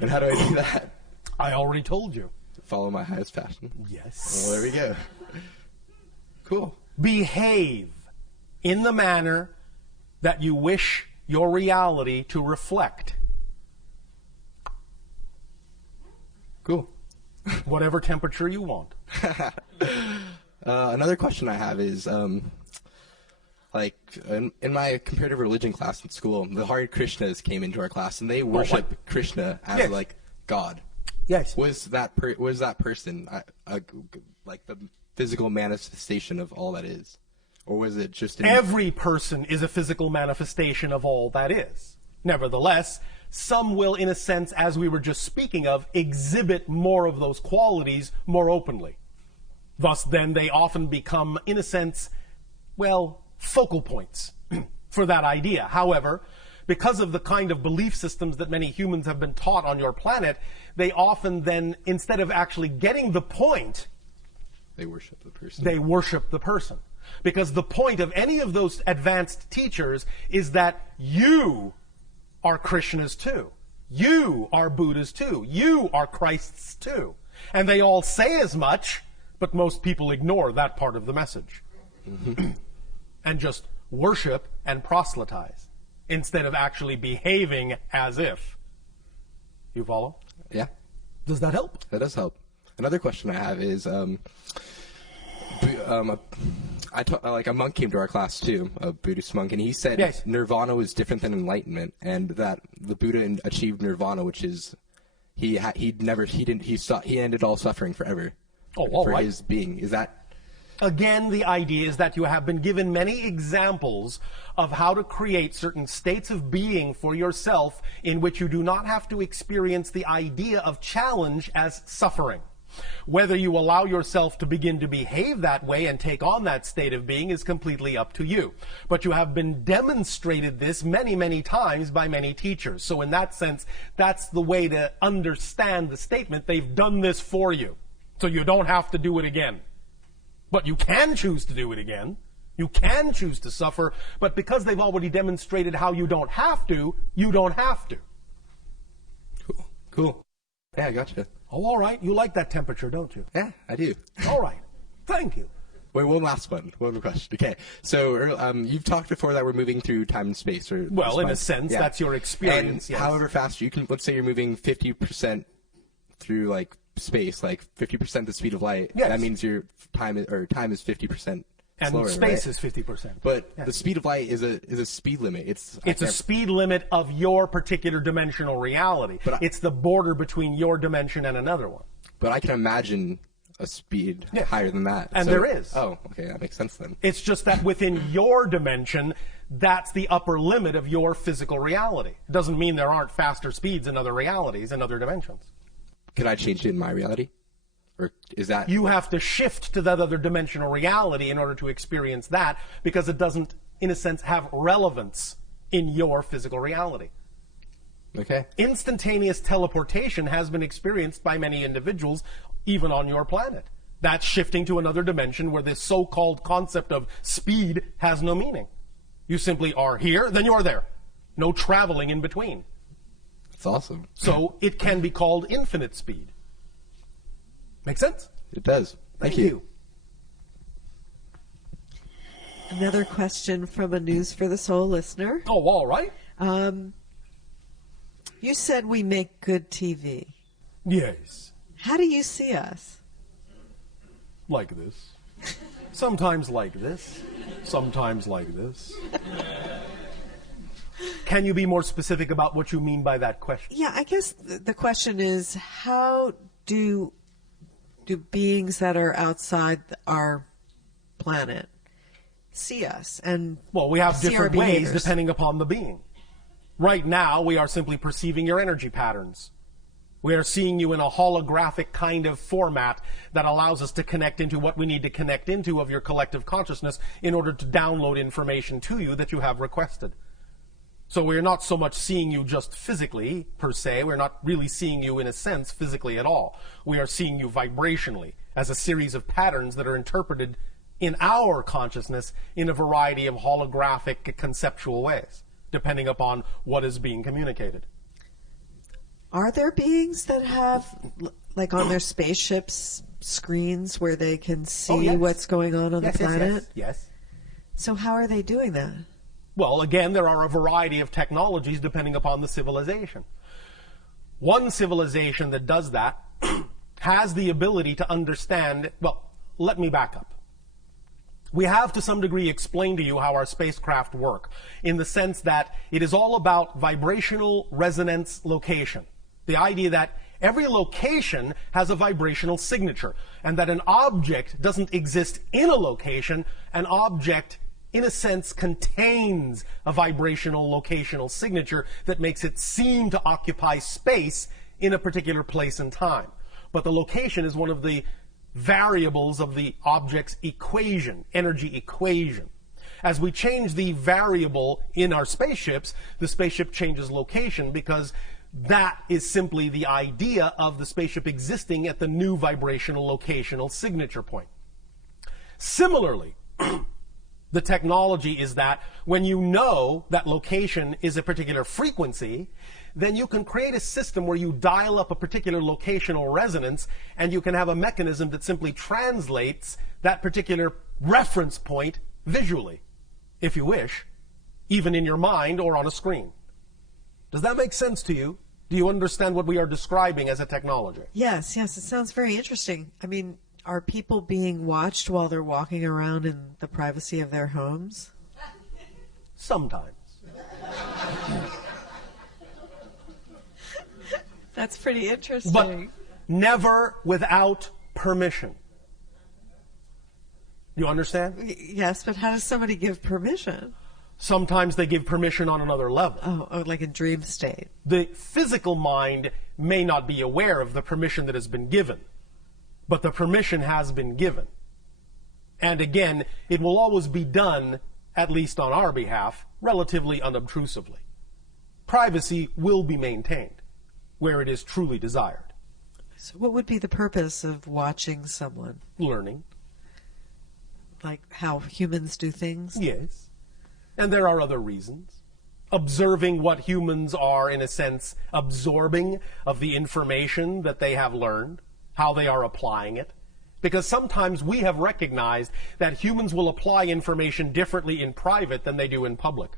And how do I do that? I already told you. Follow my highest passion. Yes. Well, there we go. Cool. Behave in the manner that you wish your reality to reflect. Cool. Whatever temperature you want. Another question I have is, like, in my comparative religion class in school, the Hare Krishnas came into our class, and they worship Krishna as, Yes. like, God. Yes. Was that person like the physical manifestation of all that is? Or was it just... Every person is a physical manifestation of all that is. Nevertheless, some will, in a sense, as we were just speaking of, exhibit more of those qualities more openly. Thus, then, they often become, in a sense, well, focal points for that idea. However, because of the kind of belief systems that many humans have been taught on your planet, they often then, instead of actually getting the point, They worship the person. they worship the person. Because the point of any of those advanced teachers is that you are Krishnas too. You are Buddhas too. You are Christs too. And they all say as much, but most people ignore that part of the message. And just worship and proselytize instead of actually behaving as if. You follow? Yeah, Does that help? that does help. Another question I have is, like a monk came to our class too, a Buddhist monk, and he said Yes. Nirvana was different than enlightenment, and that the Buddha achieved Nirvana, which is he ended all suffering forever. Oh, all for right. his being. Is that Again, the idea is that you have been given many examples of how to create certain states of being for yourself in which you do not have to experience the idea of challenge as suffering. Whether you allow yourself to begin to behave that way and take on that state of being is completely up to you. But you have been demonstrated this many, many times by many teachers. So in that sense, that's the way to understand the statement. They've done this for you, so you don't have to do it again. But you can choose to do it again. You can choose to suffer, but because they've already demonstrated how you don't have to, you don't have to. cool? Yeah, I gotcha. Oh, all right. You like that temperature, don't you? Yeah, I do. All right. Thank you. Wait, one last one. One more question. Okay, so you've talked before that we're moving through time and space, or Well, in a space. sense, Yeah. that's your experience. And Yes. however fast you can, let's say you're moving 50% through like space, like 50% the speed of light. Yes. That means your time is 50% and slower, space right? is 50%. But Yes. the speed of light is a speed limit. It's a speed limit of your particular dimensional reality. But it's the border between your dimension and another one. But I can imagine a speed Yes. higher than that. And So- there is. Oh, okay, that makes sense then. It's just that within your dimension, that's the upper limit of your physical reality. It doesn't mean there aren't faster speeds in other realities, in other dimensions. Can I change it in my reality? Or is that... You have to shift to that other dimensional reality in order to experience that, because it doesn't, in a sense, have relevance in your physical reality. Okay. Instantaneous teleportation has been experienced by many individuals, even on your planet. That's shifting to another dimension where this so-called concept of speed has no meaning. You simply are here, then you're there. No traveling in between. It's awesome. So it can be called infinite speed. Make sense? It does. Thank you. Another question from a News for the Soul listener. Oh, all right. You said we make good TV. Yes. How do you see us? Like this. Sometimes like this. Sometimes like this. Can you be more specific about what you mean by that question? Yeah, I guess the question is, how do beings that are outside our planet see us? And well, we have see different our ways behaviors? depending upon the being. Right now, we are simply perceiving your energy patterns. We are seeing you in a holographic kind of format that allows us to connect into what we need to connect into of your collective consciousness in order to download information to you that you have requested. So we're not so much seeing you just physically, per se. We're not really seeing you, in a sense, physically at all. We are seeing you vibrationally as a series of patterns that are interpreted in our consciousness in a variety of holographic conceptual ways, depending upon what is being communicated. Are there beings that have, like on their spaceships, screens where they can see what's going on the planet? Yes. So how are they doing that? Well, again, there are a variety of technologies depending upon the civilization. One civilization that does that has the ability to understand, well, let me back up. We have to some degree explained to you how our spacecraft work, in the sense that it is all about vibrational resonance location. The idea that every location has a vibrational signature, and that an object doesn't exist in a location. An object, in a sense, contains a vibrational locational signature that makes it seem to occupy space in a particular place and time. But the location is one of the variables of the object's equation, energy equation. As we change the variable in our spaceships, the spaceship changes location, because that is simply the idea of the spaceship existing at the new vibrational locational signature point. Similarly, the technology is that when you know that location is a particular frequency, then you can create a system where you dial up a particular locational resonance, and you can have a mechanism that simply translates that particular reference point visually, if you wish, even in your mind or on a screen. Does that make sense to you? Do you understand what we are describing as a technology? Yes, it sounds very interesting. I mean, are people being watched while they're walking around in the privacy of their homes? Sometimes. That's pretty interesting. But never without permission. You understand? Yes, but how does somebody give permission? Sometimes they give permission on another level. Oh, like a dream state. The physical mind may not be aware of the permission that has been given, but the permission has been given. And again, it will always be done, at least on our behalf, relatively unobtrusively. Privacy will be maintained where it is truly desired. So what would be the purpose of watching someone? Learning. Like how humans do things? Yes. And there are other reasons. Observing what humans are, in a sense, absorbing of the information that they have learned, how they are applying it. Because sometimes we have recognized that humans will apply information differently in private than they do in public.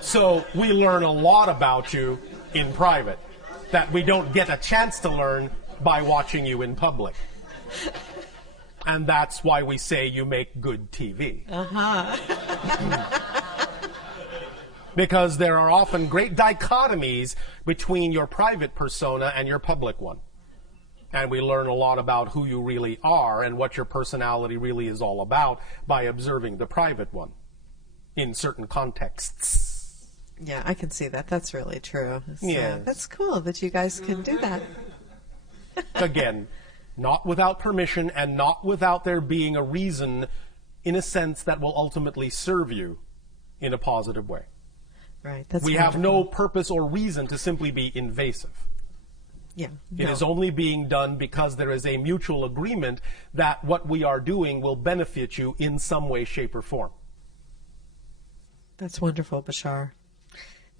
So we learn a lot about you in private that we don't get a chance to learn by watching you in public. And that's why we say you make good TV. Because there are often great dichotomies between your private persona and your public one. And we learn a lot about who you really are and what your personality really is all about by observing the private one in certain contexts. Yeah, I can see that. That's really true. So Yes. That's cool that you guys can do that. Again, not without permission and not without there being a reason, in a sense, that will ultimately serve you in a positive way. Right. That's we wonderful. have no purpose or reason to simply be invasive. Yeah. It is only being done because there is a mutual agreement that what we are doing will benefit you in some way, shape, or form. That's wonderful, Bashar.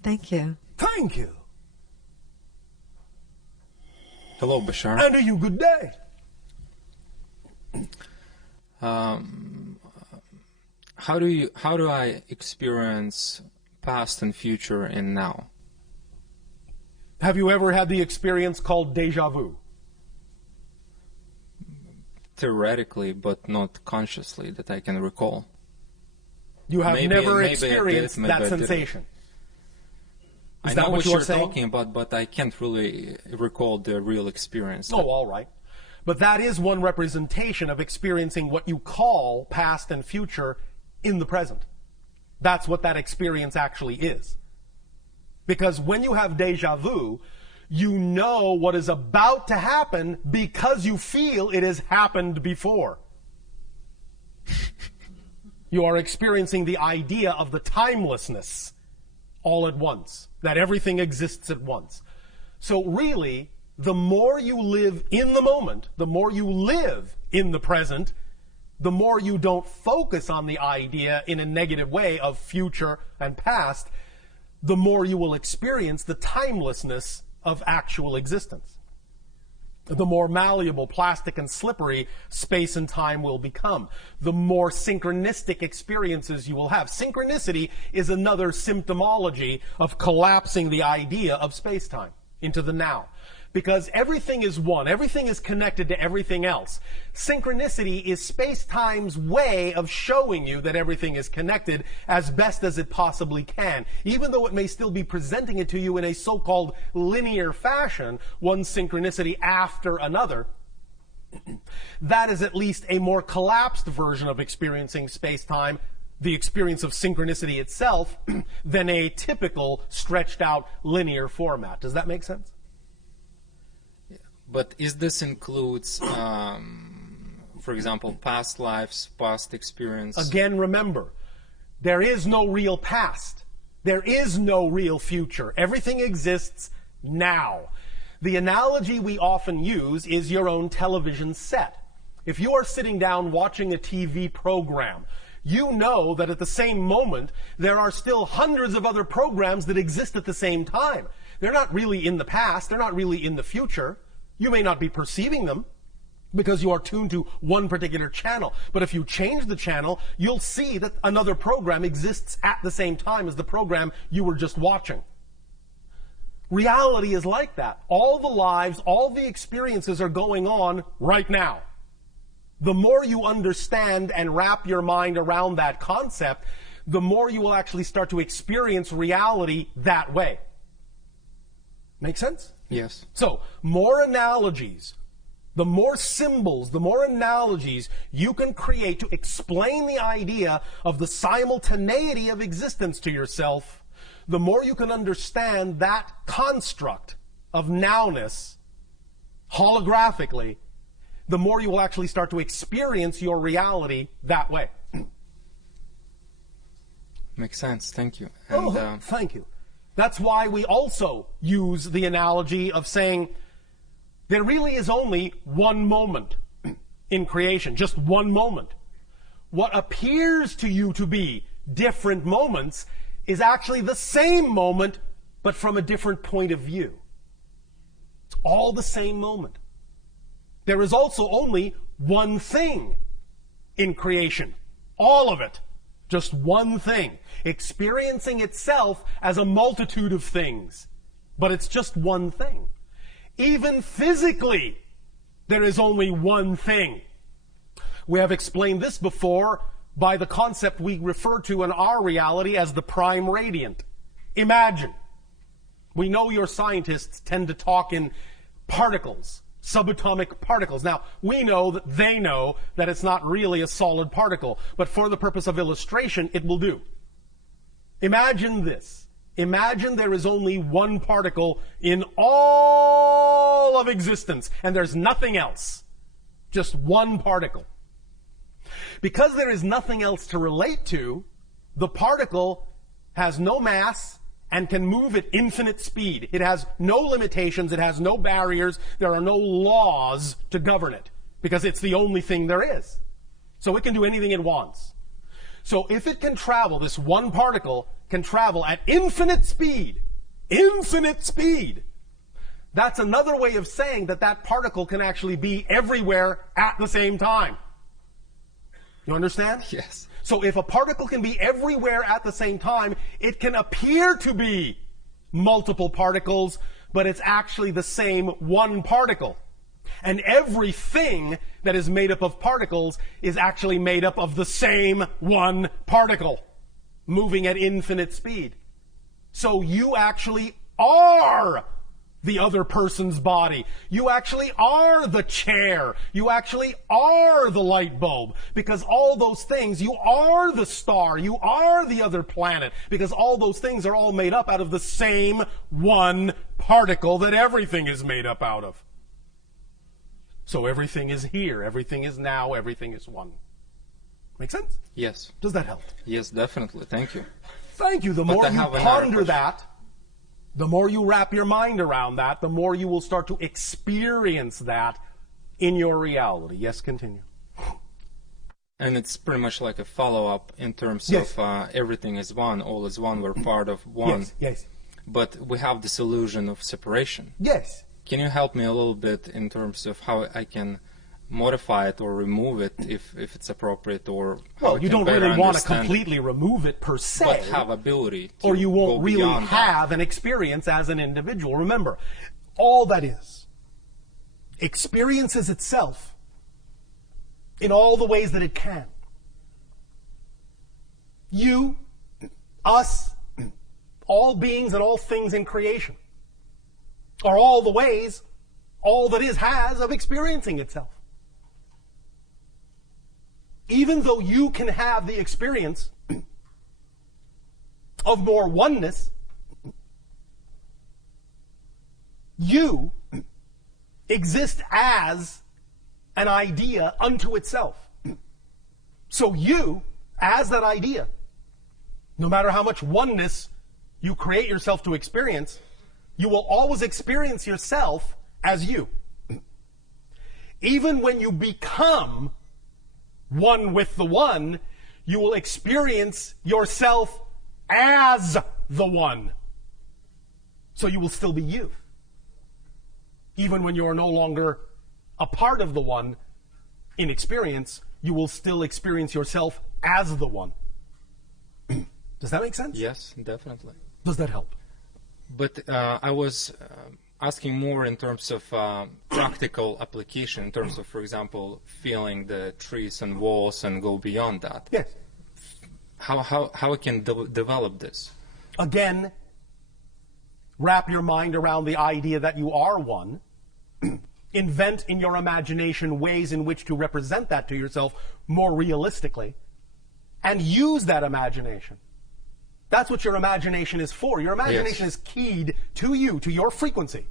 Thank you. Thank you. Hello, Bashar. And you good day. How do I experience past and future and now? Have you ever had the experience called deja vu? Theoretically, but not consciously that I can recall. You have never maybe experienced maybe that I didn't. sensation. I know what you're talking about, but I can't really recall the real experience. Oh, all right. But that is one representation of experiencing what you call past and future in the present. That's what that experience actually is. Because when you have deja vu, you know what is about to happen because you feel it has happened before. You are experiencing the idea of the timelessness all at once, that everything exists at once. So really, the more you live in the moment, the more you live in the present, the more you don't focus on the idea in a negative way of future and past, the more you will experience the timelessness of actual existence. The more malleable, plastic, and slippery space and time will become. The more synchronistic experiences you will have. Synchronicity is another symptomology of collapsing the idea of space-time into the now. Because everything is one. Everything is connected to everything else. Synchronicity is space-time's way of showing you that everything is connected as best as it possibly can. Even though it may still be presenting it to you in a so-called linear fashion, one synchronicity after another, that is at least a more collapsed version of experiencing space-time, the experience of synchronicity itself, than a typical stretched-out linear format. Does that make sense? But is this includes, for example, past lives, past experience? Again, remember, there is no real past. There is no real future. Everything exists now. The analogy we often use is your own television set. If you are sitting down watching a TV program, you know that at the same moment there are still hundreds of other programs that exist at the same time. They're not really in the past. They're not really in the future. You may not be perceiving them because you are tuned to one particular channel. But if you change the channel, you'll see that another program exists at the same time as the program you were just watching. Reality is like that. All the lives, all the experiences are going on right now. The more you understand and wrap your mind around that concept, the more you will actually start to experience reality that way. Make sense? Yes. So, more analogies, the more symbols, the more analogies you can create to explain the idea of the simultaneity of existence to yourself, the more you can understand that construct of nowness holographically, the more you will actually start to experience your reality that way. Makes sense. Thank you. And, thank you. That's why we also use the analogy of saying there really is only one moment in creation, just one moment. What appears to you to be different moments is actually the same moment, but from a different point of view. It's all the same moment. There is also only one thing in creation, all of it. Just one thing, experiencing itself as a multitude of things. But it's just one thing. Even physically, there is only one thing. We have explained this before by the concept we refer to in our reality as the prime radiant. Imagine. We know your scientists tend to talk in particles. Subatomic particles. Now, we know that they know that it's not really a solid particle, but for the purpose of illustration, it will do. Imagine this. Imagine there is only one particle in all of existence, and there's nothing else. Just one particle. Because there is nothing else to relate to, the particle has no mass and can move at infinite speed. It has no limitations. It has no barriers. There are no laws to govern it because it's the only thing there is. So it can do anything it wants. So if it can travel, this one particle can travel at infinite speed, that's another way of saying that that particle can actually be everywhere at the same time. You understand? Yes. So if a particle can be everywhere at the same time, it can appear to be multiple particles, but it's actually the same one particle. And everything that is made up of particles is actually made up of the same one particle, moving at infinite speed. So you actually are the other person's body. You actually are the chair. You actually are the light bulb. Because all those things, you are the star. You are the other planet. Because all those things are all made up out of the same one particle that everything is made up out of. So everything is here. Everything is now. Everything is one. Make sense? Yes. Does that help? Yes, definitely. Thank you. Thank you. The more you ponder that, the more you wrap your mind around that, the more you will start to experience that in your reality. Yes, continue. And it's pretty much like a follow-up in terms Yes. of everything is one, all is one, we're part of one. Yes, yes. But we have this illusion of separation. Yes. Can you help me a little bit in terms of how I can modify it or remove it if it's appropriate, or how Well, you don't really want to completely remove it per se, but have ability to or you won't go really beyond have an experience as an individual. Remember, all that is experiences itself in all the ways that it can. You, us, all beings and all things in creation are all the ways all that is has of experiencing itself. Even though you can have the experience of more oneness, you exist as an idea unto itself. So you, as that idea, no matter how much oneness you create yourself to experience, you will always experience yourself as you. Even when you become one with the one, you will experience yourself as the one. So you will still be you. Even when you are no longer a part of the one in experience, you will still experience yourself as the one. Does that make sense? Yes, definitely. Does that help? But I was asking more in terms of practical application, in terms of, for example, feeling the trees and walls and go beyond that. Yes. How I can develop this? Again, wrap your mind around the idea that you are one. Invent in your imagination ways in which to represent that to yourself more realistically. And use that imagination. That's what your imagination is for. Your imagination is keyed to you, to your frequency.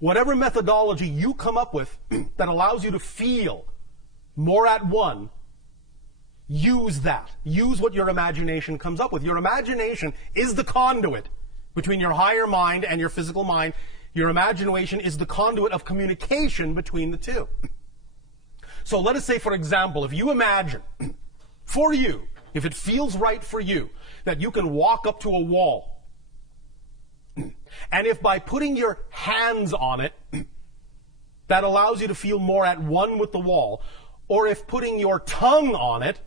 Whatever methodology you come up with that allows you to feel more at one, use that. Use what your imagination comes up with. Your imagination is the conduit between your higher mind and your physical mind. Your imagination is the conduit of communication between the two. So let us say, for example, if you imagine, for you, if it feels right for you, that you can walk up to a wall, and if by putting your hands on it, that allows you to feel more at one with the wall, or if putting your tongue on it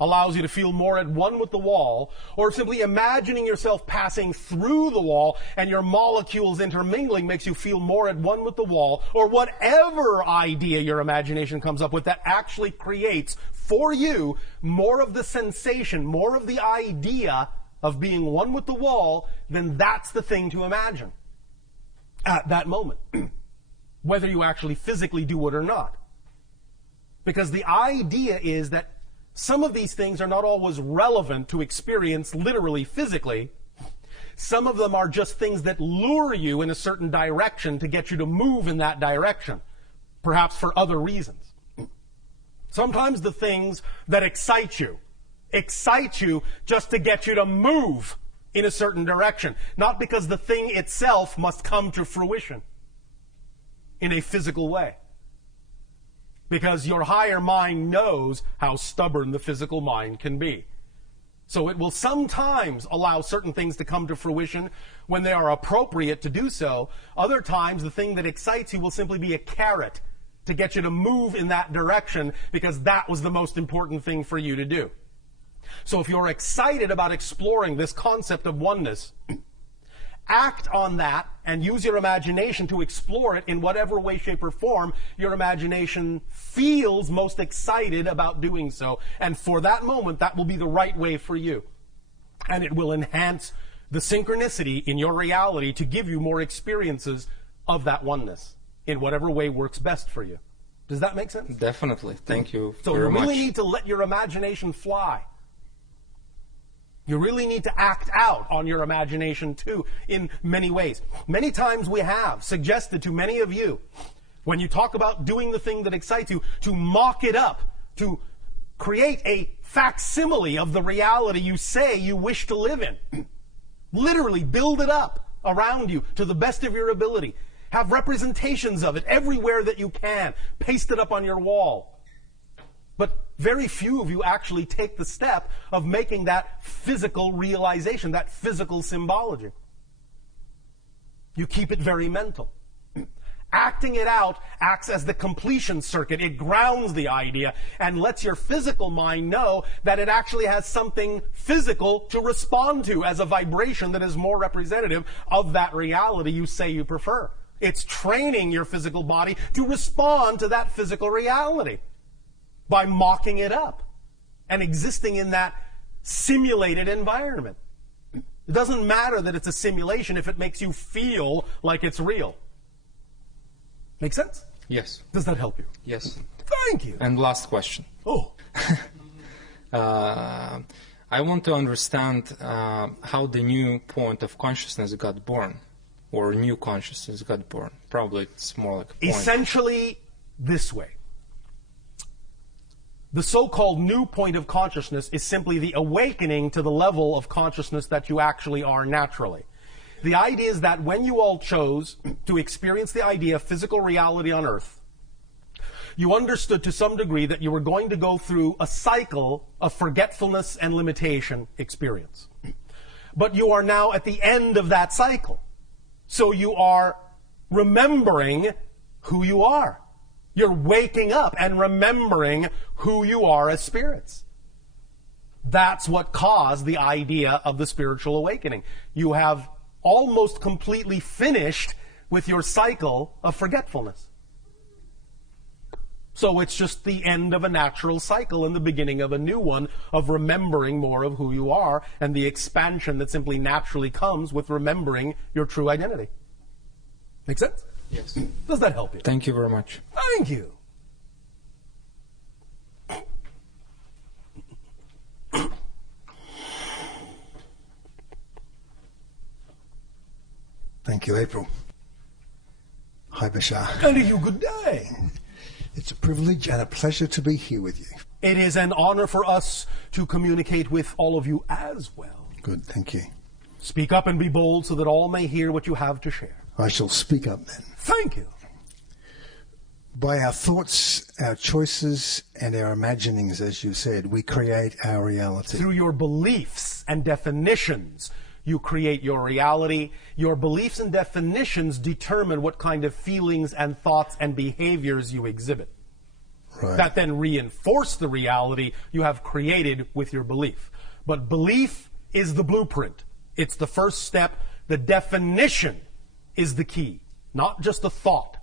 allows you to feel more at one with the wall, or simply imagining yourself passing through the wall and your molecules intermingling makes you feel more at one with the wall, or whatever idea your imagination comes up with that actually creates for you more of the sensation, more of the idea of being one with the wall, then that's the thing to imagine at that moment, whether you actually physically do it or not. Because the idea is that some of these things are not always relevant to experience literally, physically. Some of them are just things that lure you in a certain direction to get you to move in that direction, perhaps for other reasons. Sometimes the things that excite you just to get you to move in a certain direction. Not because the thing itself must come to fruition in a physical way. Because your higher mind knows how stubborn the physical mind can be. So it will sometimes allow certain things to come to fruition when they are appropriate to do so. Other times, the thing that excites you will simply be a carrot to get you to move in that direction because that was the most important thing for you to do. So if you're excited about exploring this concept of oneness, act on that and use your imagination to explore it in whatever way, shape, or form your imagination feels most excited about doing so. And for that moment, that will be the right way for you. And it will enhance the synchronicity in your reality to give you more experiences of that oneness in whatever way works best for you. Does that make sense? Definitely. Thank you So very you really much. need to let your imagination fly. You really need to act out on your imagination, too, in many ways. Many times we have suggested to many of you, when you talk about doing the thing that excites you, to mock it up, to create a facsimile of the reality you say you wish to live in. Literally build it up around you to the best of your ability. Have representations of it everywhere that you can. Paste it up on your wall. But very few of you actually take the step of making that physical realization, that physical symbology. You keep it very mental. Acting it out acts as the completion circuit. It grounds the idea and lets your physical mind know that it actually has something physical to respond to as a vibration that is more representative of that reality you say you prefer. It's training your physical body to respond to that physical reality by mocking it up and existing in that simulated environment. It doesn't matter that it's a simulation if it makes you feel like it's real. Make sense? Yes. Does that help you? Yes. Thank you. And last question. Oh. I want to understand how the new point of consciousness got born, or new consciousness got born. Probably it's more like a point. Essentially this way. The so-called new point of consciousness is simply the awakening to the level of consciousness that you actually are naturally. The idea is that when you all chose to experience the idea of physical reality on Earth, you understood to some degree that you were going to go through a cycle of forgetfulness and limitation experience. But you are now at the end of that cycle. So you are remembering who you are. You're waking up and remembering who you are as spirits. That's what caused the idea of the spiritual awakening. You have almost completely finished with your cycle of forgetfulness. So it's just the end of a natural cycle and the beginning of a new one of remembering more of who you are and the expansion that simply naturally comes with remembering your true identity. Make sense? Yes. Does that help you? Thank you very much. Thank you. Thank you, April. Hi, Bashar. And to you, good day. It's a privilege and a pleasure to be here with you. It is an honor for us to communicate with all of you as well. Good, thank you. Speak up and be bold so that all may hear what you have to share. I shall speak up then. Thank you. By our thoughts, our choices, and our imaginings, as you said, we create our reality. Through your beliefs and definitions, you create your reality. Your beliefs and definitions determine what kind of feelings and thoughts and behaviors you exhibit. Right. That then reinforce the reality you have created with your belief. But belief is the blueprint. It's the first step. The definition is the key, not just a thought.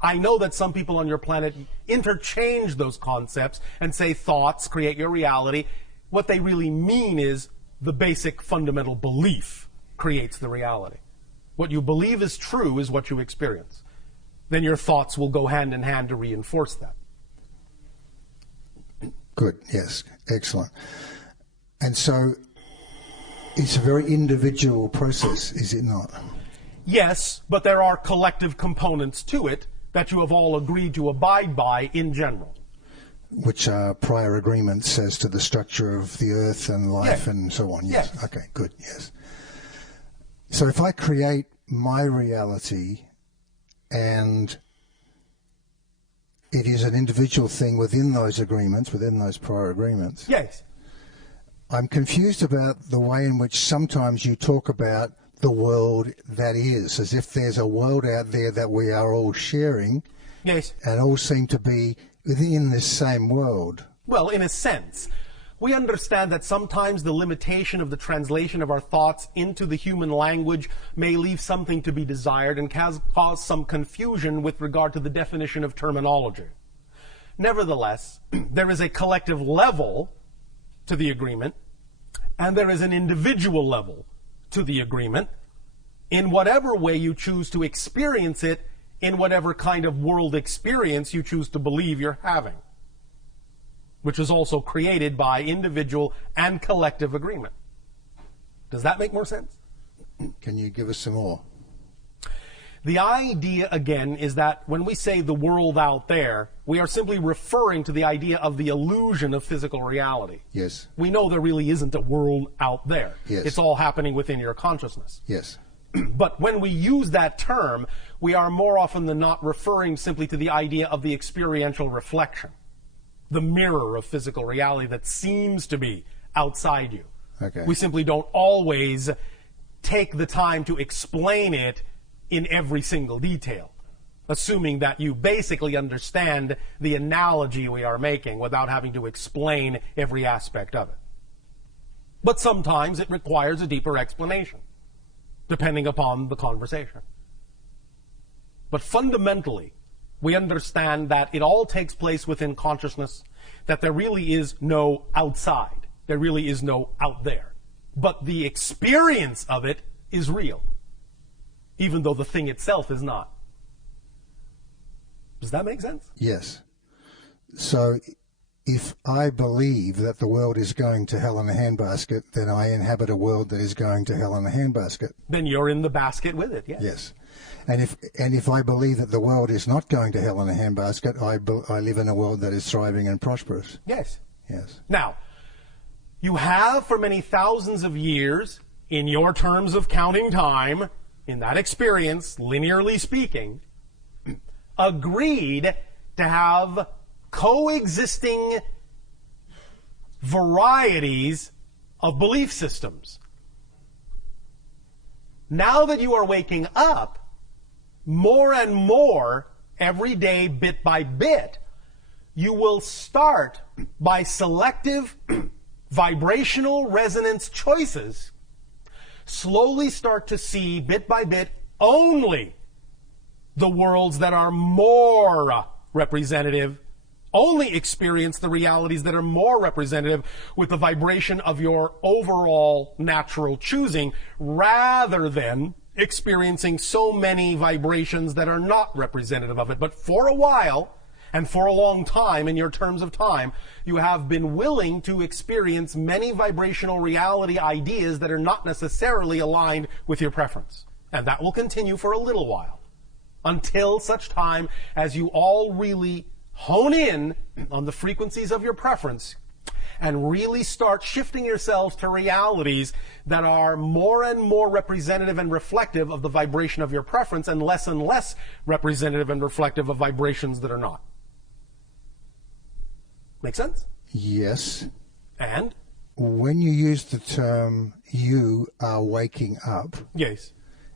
I know that some people on your planet interchange those concepts and say thoughts create your reality. What they really mean is the basic fundamental belief creates the reality. What you believe is true is what you experience. Then your thoughts will go hand in hand to reinforce that. Good, yes, excellent. And so it's a very individual process, is it not? Yes, but there are collective components to it that you have all agreed to abide by in general. Which are prior agreements as to the structure of the earth and life and so on. Yes. Okay, good, yes. So if I create my reality and it is an individual thing within those agreements, within those prior agreements. Yes. I'm confused about the way in which sometimes you talk about the world that is, as if there's a world out there that we are all sharing. Yes. And all seem to be within this same world. Well, in a sense. We understand that sometimes the limitation of the translation of our thoughts into the human language may leave something to be desired and cause some confusion with regard to the definition of terminology. Nevertheless, there is a collective level to the agreement, and there is an individual level to the agreement, in whatever way you choose to experience it, in whatever kind of world experience you choose to believe you're having, which is also created by individual and collective agreement. Does that make more sense? Can you give us some more? The idea, again, is that when we say the world out there, we are simply referring to the idea of the illusion of physical reality. Yes. We know there really isn't a world out there. Yes. It's all happening within your consciousness. Yes. But when we use that term, we are more often than not referring simply to the idea of the experiential reflection, the mirror of physical reality that seems to be outside you. Okay. We simply don't always take the time to explain it in every single detail, assuming that you basically understand the analogy we are making without having to explain every aspect of it. But sometimes it requires a deeper explanation, depending upon the conversation. But fundamentally, we understand that it all takes place within consciousness, that there really is no outside. There really is no out there. But the experience of it is real, even though the thing itself is not. Does that make sense? Yes. So if I believe that the world is going to hell in a handbasket, then I inhabit a world that is going to hell in a handbasket. Then you're in the basket with it, yes. Yes. And if I believe that the world is not going to hell in a handbasket, I live in a world that is thriving and prosperous. Yes. Yes. Now, you have for many thousands of years, in your terms of counting time, in that experience, linearly speaking, agreed to have coexisting varieties of belief systems. Now that you are waking up, more and more, every day, bit by bit, you will start by selective vibrational resonance choices, slowly start to see, bit by bit, only the worlds that are more representative, only experience the realities that are more representative with the vibration of your overall natural choosing, rather than experiencing so many vibrations that are not representative of it. But for a while, and for a long time, in your terms of time, you have been willing to experience many vibrational reality ideas that are not necessarily aligned with your preference. And that will continue for a little while, until such time as you all really hone in on the frequencies of your preference and really start shifting yourselves to realities that are more and more representative and reflective of the vibration of your preference, and less representative and reflective of vibrations that are not. Make sense? Yes. And? When you use the term, you are waking up. Yes.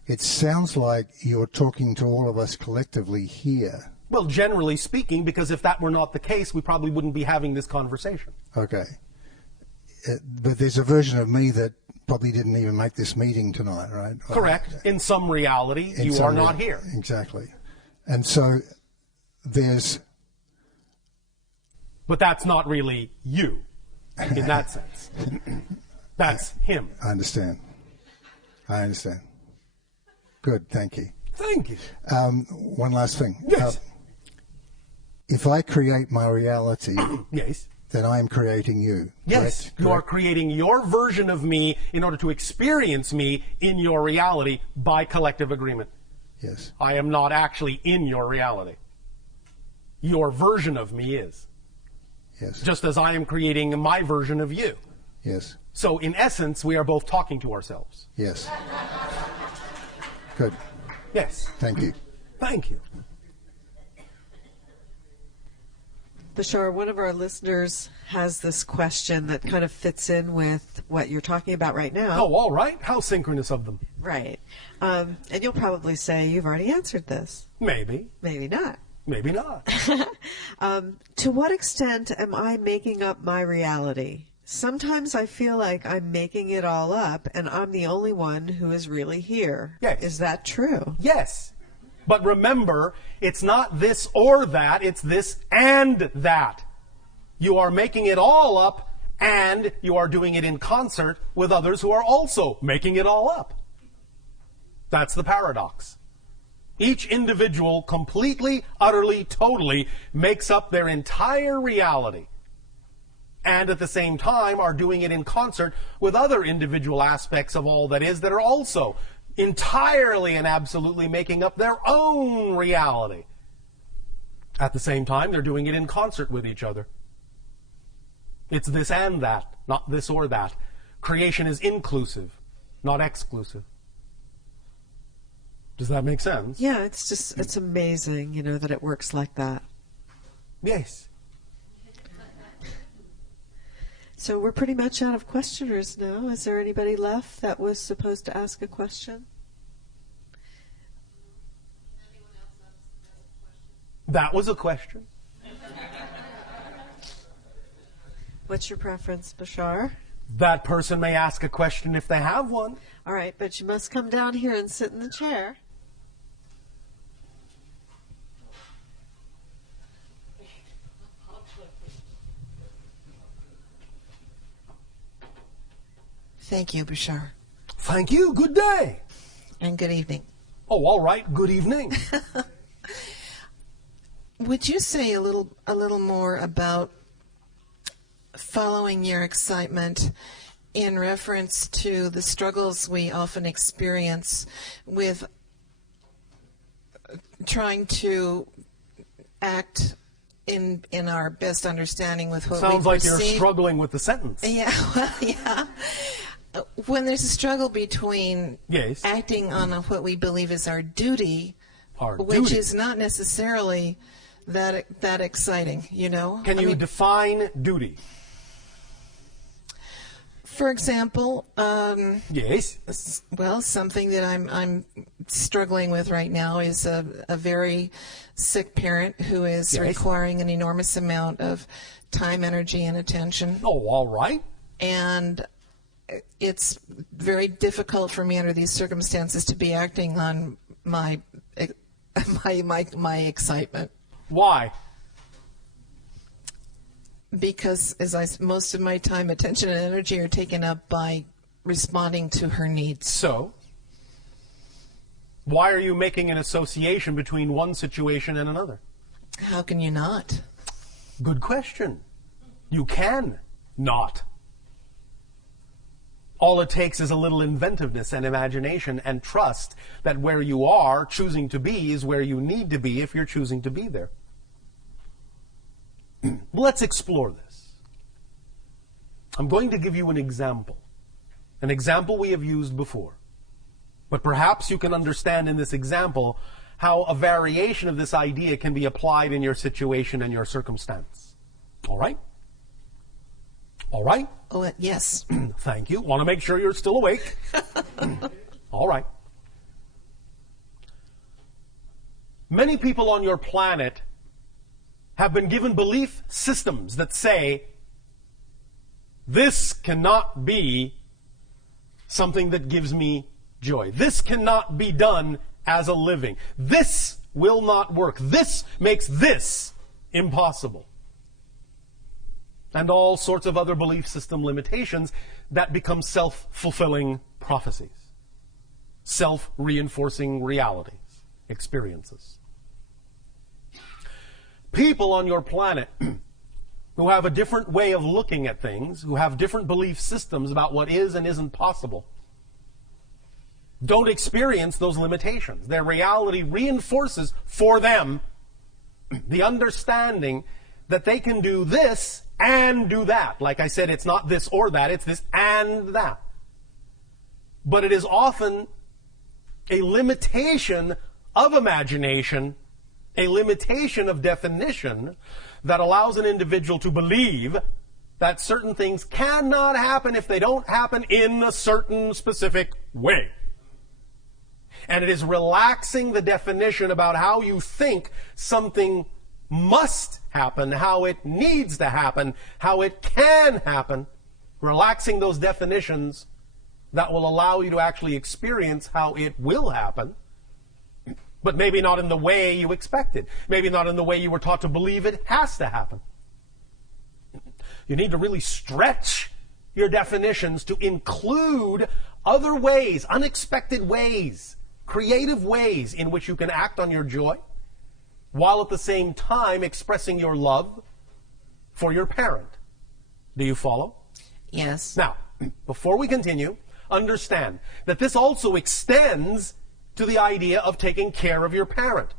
It sounds like you're talking to all of us collectively here. Well, generally speaking, because if that were not the case, we probably wouldn't be having this conversation. Okay. But there's a version of me that probably didn't even make this meeting tonight, right? Correct. In some reality, you are not here. Exactly. And so there's... But that's not really you, in that sense. That's him. I understand. Good, thank you. Thank you. One last thing. Yes. If I create my reality, yes, then I am creating you. Yes, correct? You are creating your version of me in order to experience me in your reality by collective agreement. Yes. I am not actually in your reality. Your version of me is. Yes. Just as I am creating my version of you. Yes. So in essence, we are both talking to ourselves. Yes. Good. Yes. Thank you. Thank you. Bashar, one of our listeners has this question that kind of fits in with what you're talking about right now. Oh, all right. How synchronous of them. Right. And you'll probably say you've already answered this. Maybe. Maybe not. Maybe not. To what extent am I making up my reality? Sometimes I feel like I'm making it all up and I'm the only one who is really here. Yes. Is that true? Yes. But remember, it's not this or that, it's this and that. You are making it all up and you are doing it in concert with others who are also making it all up. That's the paradox. Each individual completely, utterly, totally makes up their entire reality, and at the same time are doing it in concert with other individual aspects of all that is that are also entirely and absolutely making up their own reality. At the same time, they're doing it in concert with each other. It's this and that, not this or that. Creation is inclusive, not exclusive. Does that make sense? Yeah, it's amazing, that it works like that. Yes. So we're pretty much out of questioners now. Is there anybody left that was supposed to ask a question? That was a question. What's your preference, Bashar? That person may ask a question if they have one. All right, but you must come down here and sit in the chair. Thank you, Bashar. Thank you. Good day. And good evening. Oh, all right. Good evening. Would you say a little more about following your excitement in reference to the struggles we often experience with trying to act in our best understanding with what we perceive? Sounds like you're struggling with the sentence. Yeah, well, yeah. When there's a struggle between acting on what we believe is our duty, which is not necessarily that exciting, Can you define duty? For example, yes. Well, something that I'm struggling with right now is a very sick parent who is requiring an enormous amount of time, energy, and attention. Oh, all right. And it's very difficult for me under these circumstances to be acting on my excitement. Why? Because most of my time, attention, and energy are taken up by responding to her needs. So, why are you making an association between one situation and another? How can you not? Good question. You can not. All it takes is a little inventiveness and imagination and trust that where you are choosing to be is where you need to be if you're choosing to be there. Let's explore this. I'm going to give you an example we have used before. But perhaps you can understand in this example how a variation of this idea can be applied in your situation and your circumstance. All right? All right? Oh, yes. Thank you. Want to make sure you're still awake. All right. Many people on your planet have been given belief systems that say, this cannot be something that gives me joy. This cannot be done as a living. This will not work. This makes this impossible. And all sorts of other belief system limitations that become self-fulfilling prophecies, self-reinforcing realities, experiences. People on your planet who have a different way of looking at things, who have different belief systems about what is and isn't possible, don't experience those limitations. Their reality reinforces for them the understanding that they can do this and do that. Like I said, it's not this or that, it's this and that. But it is often a limitation of imagination, a limitation of definition that allows an individual to believe that certain things cannot happen if they don't happen in a certain specific way. And it is relaxing the definition about how you think something must happen, how it needs to happen, how it can happen, relaxing those definitions that will allow you to actually experience how it will happen, but maybe not in the way you expected, maybe not in the way you were taught to believe it has to happen. You need to really stretch your definitions to include other ways, unexpected ways, creative ways in which you can act on your joy, while at the same time expressing your love for your parent. Do you follow? Yes. Now, before we continue, understand that this also extends to the idea of taking care of your parent.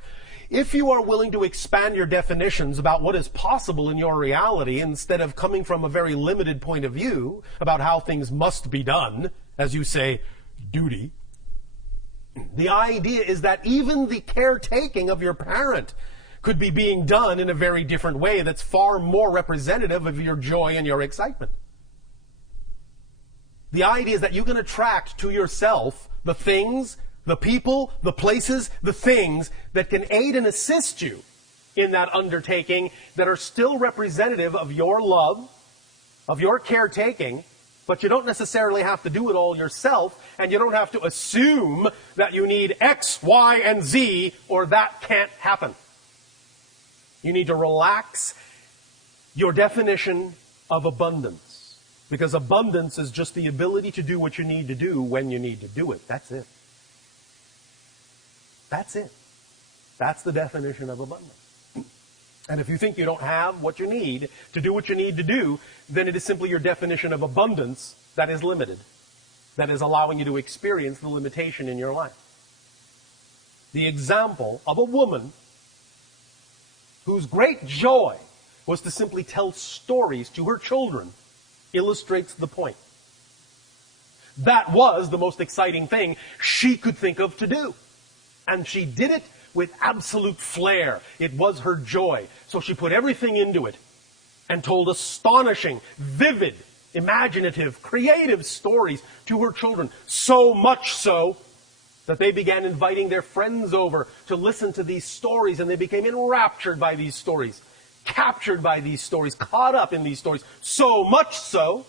If you are willing to expand your definitions about what is possible in your reality instead of coming from a very limited point of view about how things must be done, as you say, duty, the idea is that even the caretaking of your parent could be being done in a very different way that's far more representative of your joy and your excitement. The idea is that you can attract to yourself the things, the people, the places, the things that can aid and assist you in that undertaking that are still representative of your love, of your caretaking, but you don't necessarily have to do it all yourself, and you don't have to assume that you need X, Y, and Z, or that can't happen. You need to relax your definition of abundance, because abundance is just the ability to do what you need to do when you need to do it. That's it. That's it. That's the definition of abundance. And if you think you don't have what you need to do what you need to do, then it is simply your definition of abundance that is limited, that is allowing you to experience the limitation in your life. The example of a woman whose great joy was to simply tell stories to her children illustrates the point. That was the most exciting thing she could think of to do. And she did it with absolute flair. It was her joy. So she put everything into it and told astonishing, vivid, imaginative, creative stories to her children. So much so that they began inviting their friends over to listen to these stories, and they became enraptured by these stories, captured by these stories, caught up in these stories. So much so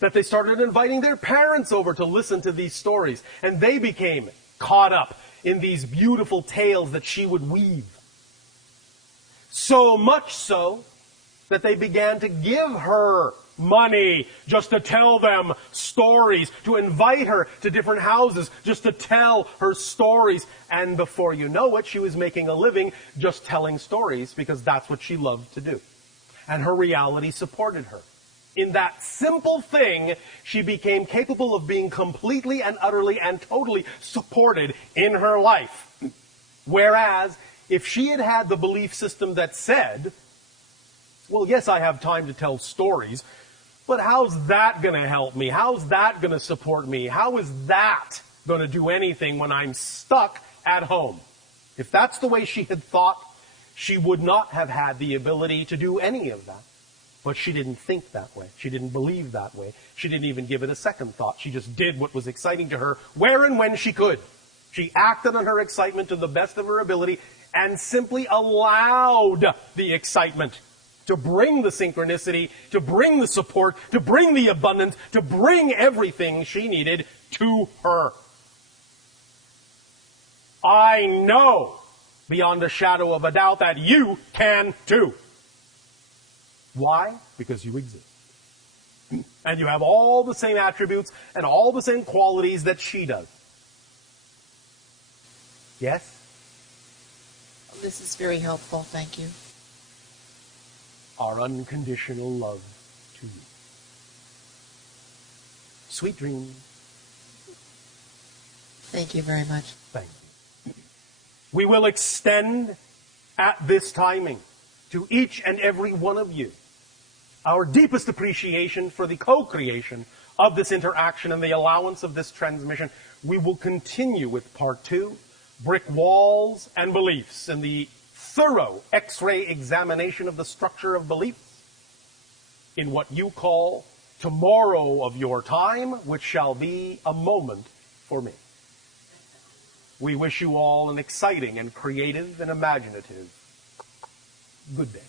that they started inviting their parents over to listen to these stories, and they became caught up in these beautiful tales that she would weave. So much so that they began to give her money just to tell them stories, to invite her to different houses just to tell her stories. And before you know it, she was making a living just telling stories because that's what she loved to do. And her reality supported her. In that simple thing, she became capable of being completely and utterly and totally supported in her life. Whereas, if she had had the belief system that said, well, yes, I have time to tell stories, but how's that going to help me? How's that going to support me? How is that going to do anything when I'm stuck at home? If that's the way she had thought, she would not have had the ability to do any of that. But she didn't think that way. She didn't believe that way. She didn't even give it a second thought. She just did what was exciting to her, where and when she could. She acted on her excitement to the best of her ability and simply allowed the excitement to bring the synchronicity, to bring the support, to bring the abundance, to bring everything she needed to her. I know beyond a shadow of a doubt that you can too. Why? Because you exist. And you have all the same attributes and all the same qualities that she does. Yes? This is very helpful. Thank you. Our unconditional love to you. Sweet dreams. Thank you very much. Thank you. We will extend at this timing to each and every one of you our deepest appreciation for the co-creation of this interaction and the allowance of this transmission. We will continue with part 2, brick walls and beliefs, and the thorough X-ray examination of the structure of beliefs in what you call tomorrow of your time, which shall be a moment for me. We wish you all an exciting and creative and imaginative good day.